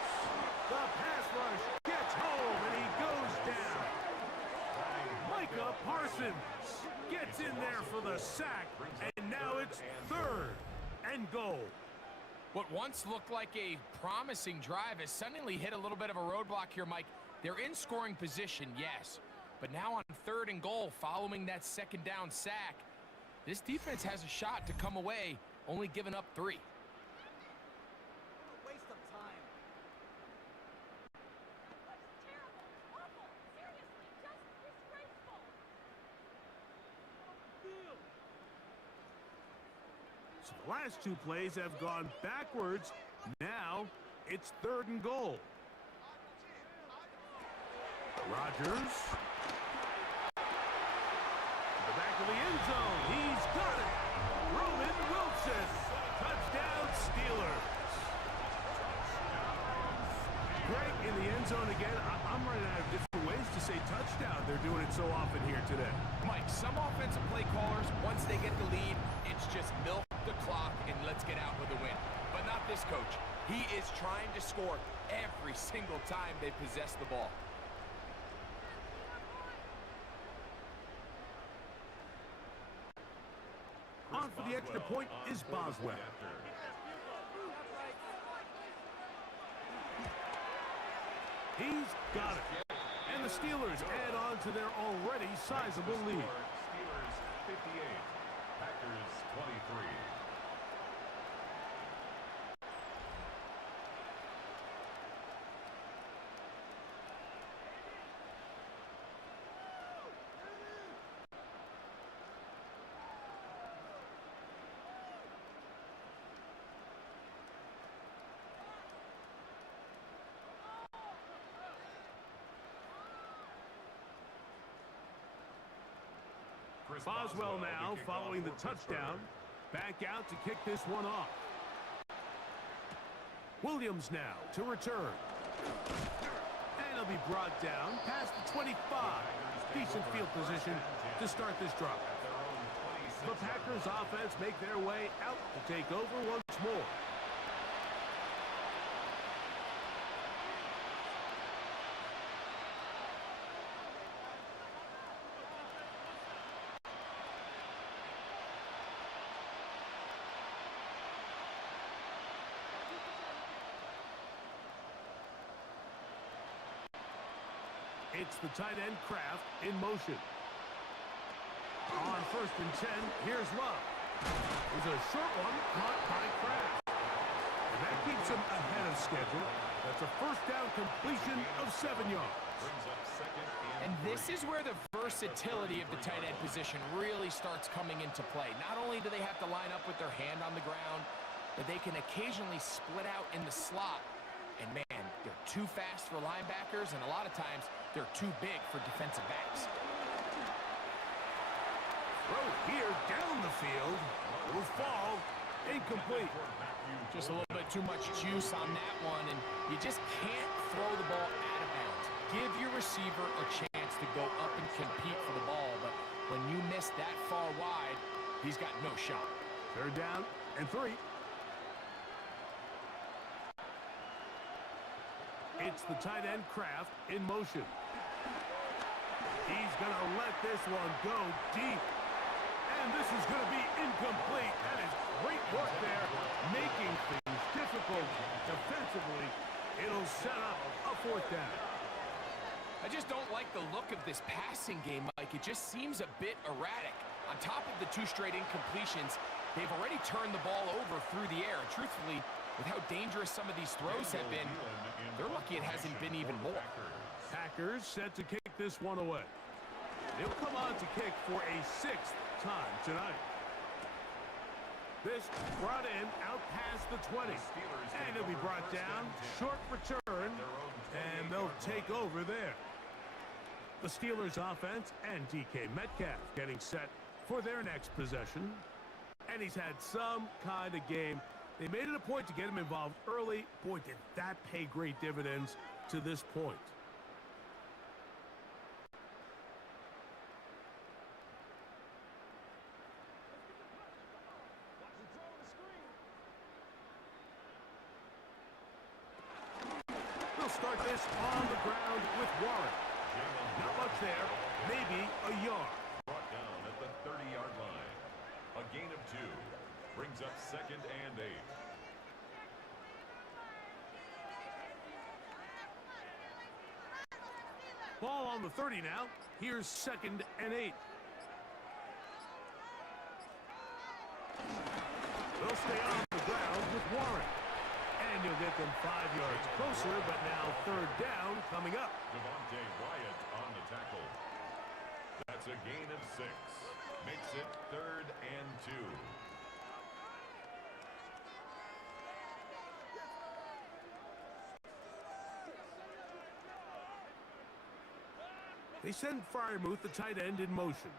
The pass rush gets home, and he goes down. Micah Parsons gets in there for the sack, and now it's 3rd and goal. What once looked like a promising drive has suddenly hit a little bit of a roadblock here, Mike. They're in scoring position, yes. But now on 3rd and goal, following that 2nd down sack, this defense has a shot to come away, only giving up 3. So the last 2 plays have gone backwards. Now it's 3rd and goal. Rodgers. To the back of the end zone. He's got it. Roman Wilson. Touchdown Steelers. Greg in the end zone again. I'm running out of different ways to say touchdown. They're doing it so often here today. Mike, some offensive play callers, once they get the lead, it's just milk the clock and let's get out with a win. But not this coach. He is trying to score every single time they possess the ball. On for the extra point is Boswell. He's got it. And the Steelers add on to their already sizable lead. Steelers 58, Packers 23. Chris Boswell to now kick following the off for touchdown. Pittsburgh. Back out to kick this one off. Williams now to return. And he'll be brought down past the 25. Decent field position to start this drive. At their own 26 The Packers offense make their way out to take over once more. It's the tight end Kraft in motion. On 1st and 10, here's Love. There's a short one caught by Kraft. And that keeps him ahead of schedule. That's a first down completion of 7 yards. brings up second And this is where the versatility of the tight end position really starts coming into play. Not only do they have to line up with their hand on the ground, but they can occasionally split out in the slot. And man, they're too fast for linebackers, and a lot of times they're too big for defensive backs. Throw here down the field. Will fall. Incomplete. Just a little bit too much juice on that one, and you just can't throw the ball out of bounds. Give your receiver a chance to go up and compete for the ball, but when you miss that far wide, he's got no shot. 3rd down and 3. It's the tight end Kraft in motion. He's going to let this one go deep. And this is going to be incomplete. That is great work there, making things difficult defensively. It'll set up a 4th down. I just don't like the look of this passing game, Mike. It just seems a bit erratic. On top of the 2 straight incompletions, they've already turned the ball over through the air. And truthfully, with how dangerous some of these throws have been, they're lucky it hasn't been even more. Packers set to kick this one away. They'll come on to kick for a 6th time tonight. This brought in out past the 20. And it'll be brought down. Short return. And they'll take over there. The Steelers offense and DK Metcalf getting set for their next possession. And he's had some kind of game. They made it a point to get him involved early. Boy, did that pay great dividends to this point. They'll start this on the ground with Warren. Not much there, maybe a yard. Brought down at the 30-yard line. A gain of 2. Brings up 2nd and 8. Ball on the 30 now. Here's 2nd and 8. They'll stay on the ground with Warren. And you'll get them 5 yards closer, but now 3rd down coming up. Devontae Wyatt on the tackle. That's a gain of 6. Makes it 3rd and 2. They send Freiermuth, the tight end, in motion.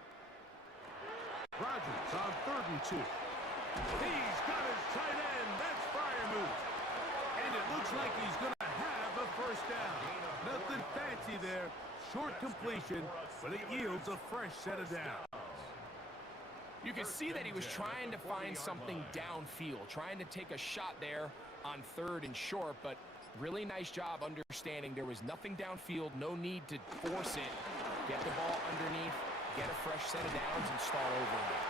Rodgers on 3rd and 2. He's got his tight end. That's Freiermuth. And it looks like he's going to have a 1st down. Nothing fancy there. Short completion, but it yields a fresh set of downs. You can see that he was trying to find something downfield, trying to take a shot there on 3rd and short, but really nice job understanding there was nothing downfield, no need to force it. Get the ball underneath, get a fresh set of downs, and start over again.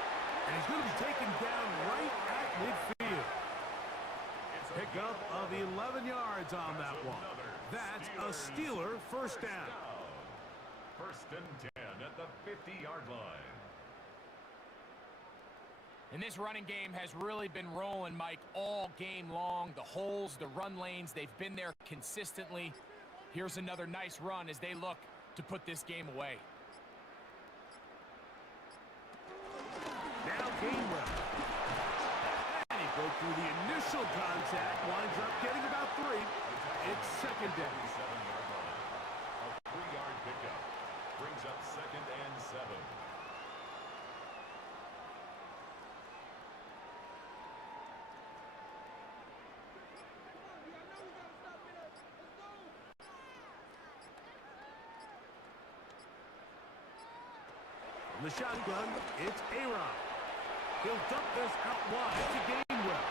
And he's going to be taken down right at midfield. Pickup of 11 yards on that one. That's a Steeler 1st down. 1st and 10 at the 50-yard line. And this running game has really been rolling, Mike, all game long. The holes, the run lanes, they've been there consistently. Here's another nice run as they look to put this game away. Now Gainwell. And he broke through the initial contact, winds up getting about 3. It's 2nd down. 7-yard line. A 3-yard pickup. Brings up 2nd and 7. In the shotgun, it's A-Rod. He'll dump this out wide to Gainwell.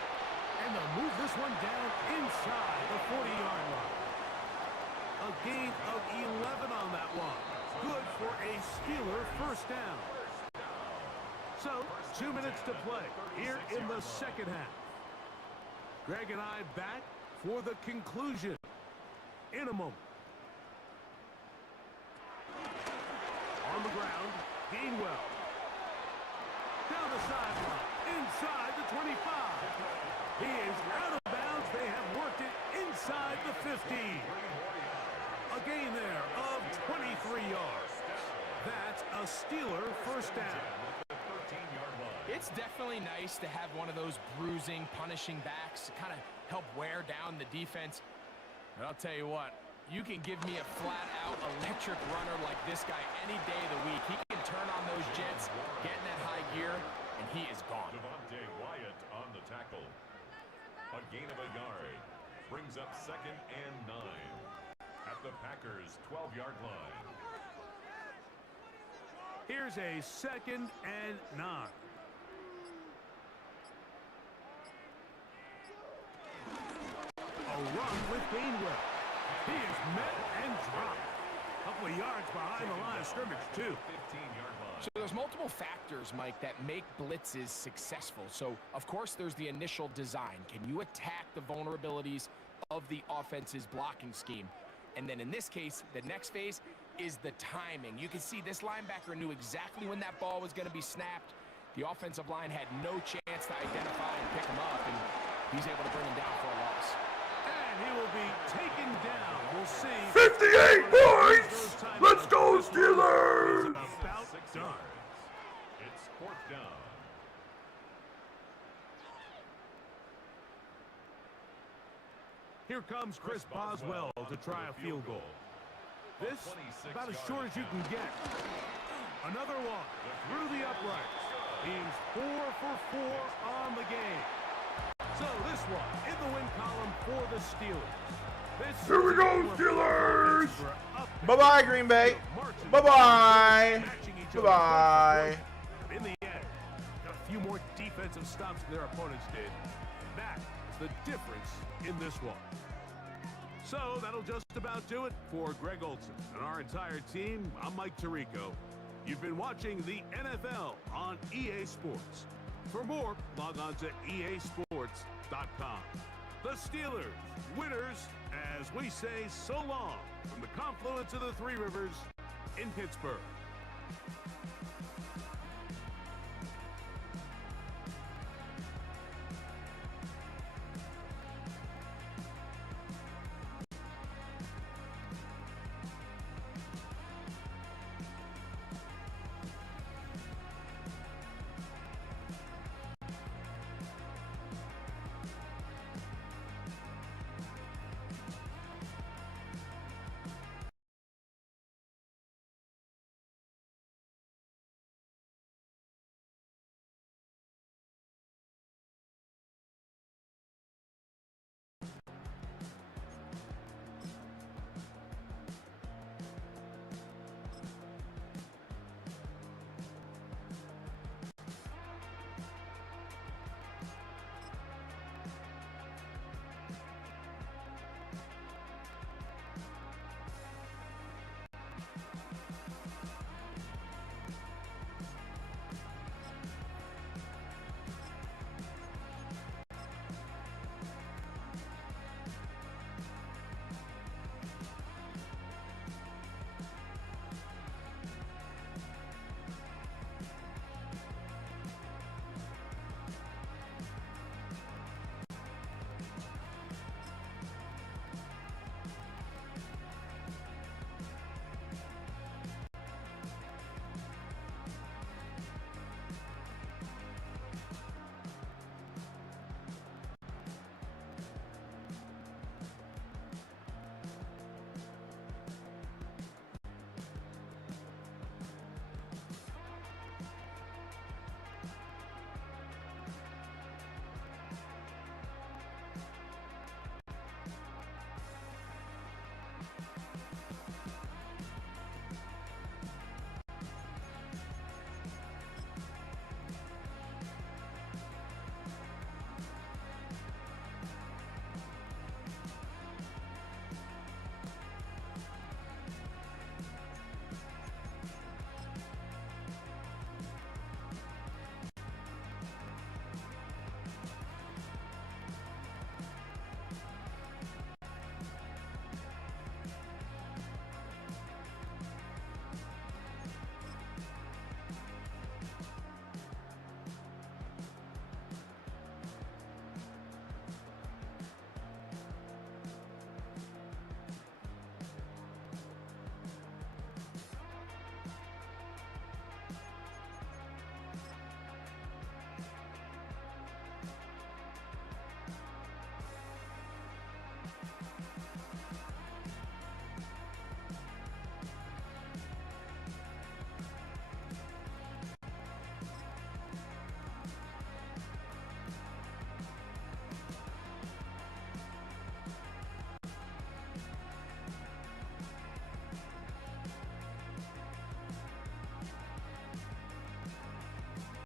And they'll move this one down inside the 40-yard line. A gain of 11 on that one. Good for a Steeler first down. So, 2 minutes to play here in the second half. Greg and I back for the conclusion in a moment. On the ground, Gainwell. Down the sideline, inside the 25. He is out of bounds. They have worked it inside the 15. A gain there of 23 yards. That's a Steeler first down. It's definitely nice to have one of those bruising, punishing backs, kind of help wear down the defense. But I'll tell you what, you can give me a flat-out electric runner like this guy any day of the week. He can turn on those jets, get in that high gear, and he is gone. Devontae Wyatt on the tackle. A gain of a yard. Brings up 2nd and 9. At the Packers' 12-yard line. Here's a 2nd and 9. A run with Gainwell. He is met and dropped. A couple of yards behind the line of scrimmage, too. 15-yard line. So there's multiple factors, Mike, that make blitzes successful. So, of course, there's the initial design. Can you attack the vulnerabilities of the offense's blocking scheme? And then in this case, the next phase is the timing. You can see this linebacker knew exactly when that ball was going to be snapped. The offensive line had no chance to identify and pick him up, and he's able to bring him down for a loss. And he will be taken down. We'll see. 58 points! Let's go, Steelers! About 6 done. yards. It's 4th down. Here comes Chris Boswell to try a field goal. This, about as short as you can get. Another one through the uprights. He's 4 for 4 on the game. So this one in the win column for the Steelers. Here we go, Steelers! Bye-bye, Green Bay. Bye-bye. Bye-bye. In the end, got a few more defensive stops than their opponents did. That is the difference in this one. So that'll just about do it for Greg Olsen and our entire team. I'm Mike Tirico. You've been watching the NFL on EA Sports. For more, log on to easports.com. The Steelers, winners, as we say so long from the confluence of the Three Rivers in Pittsburgh.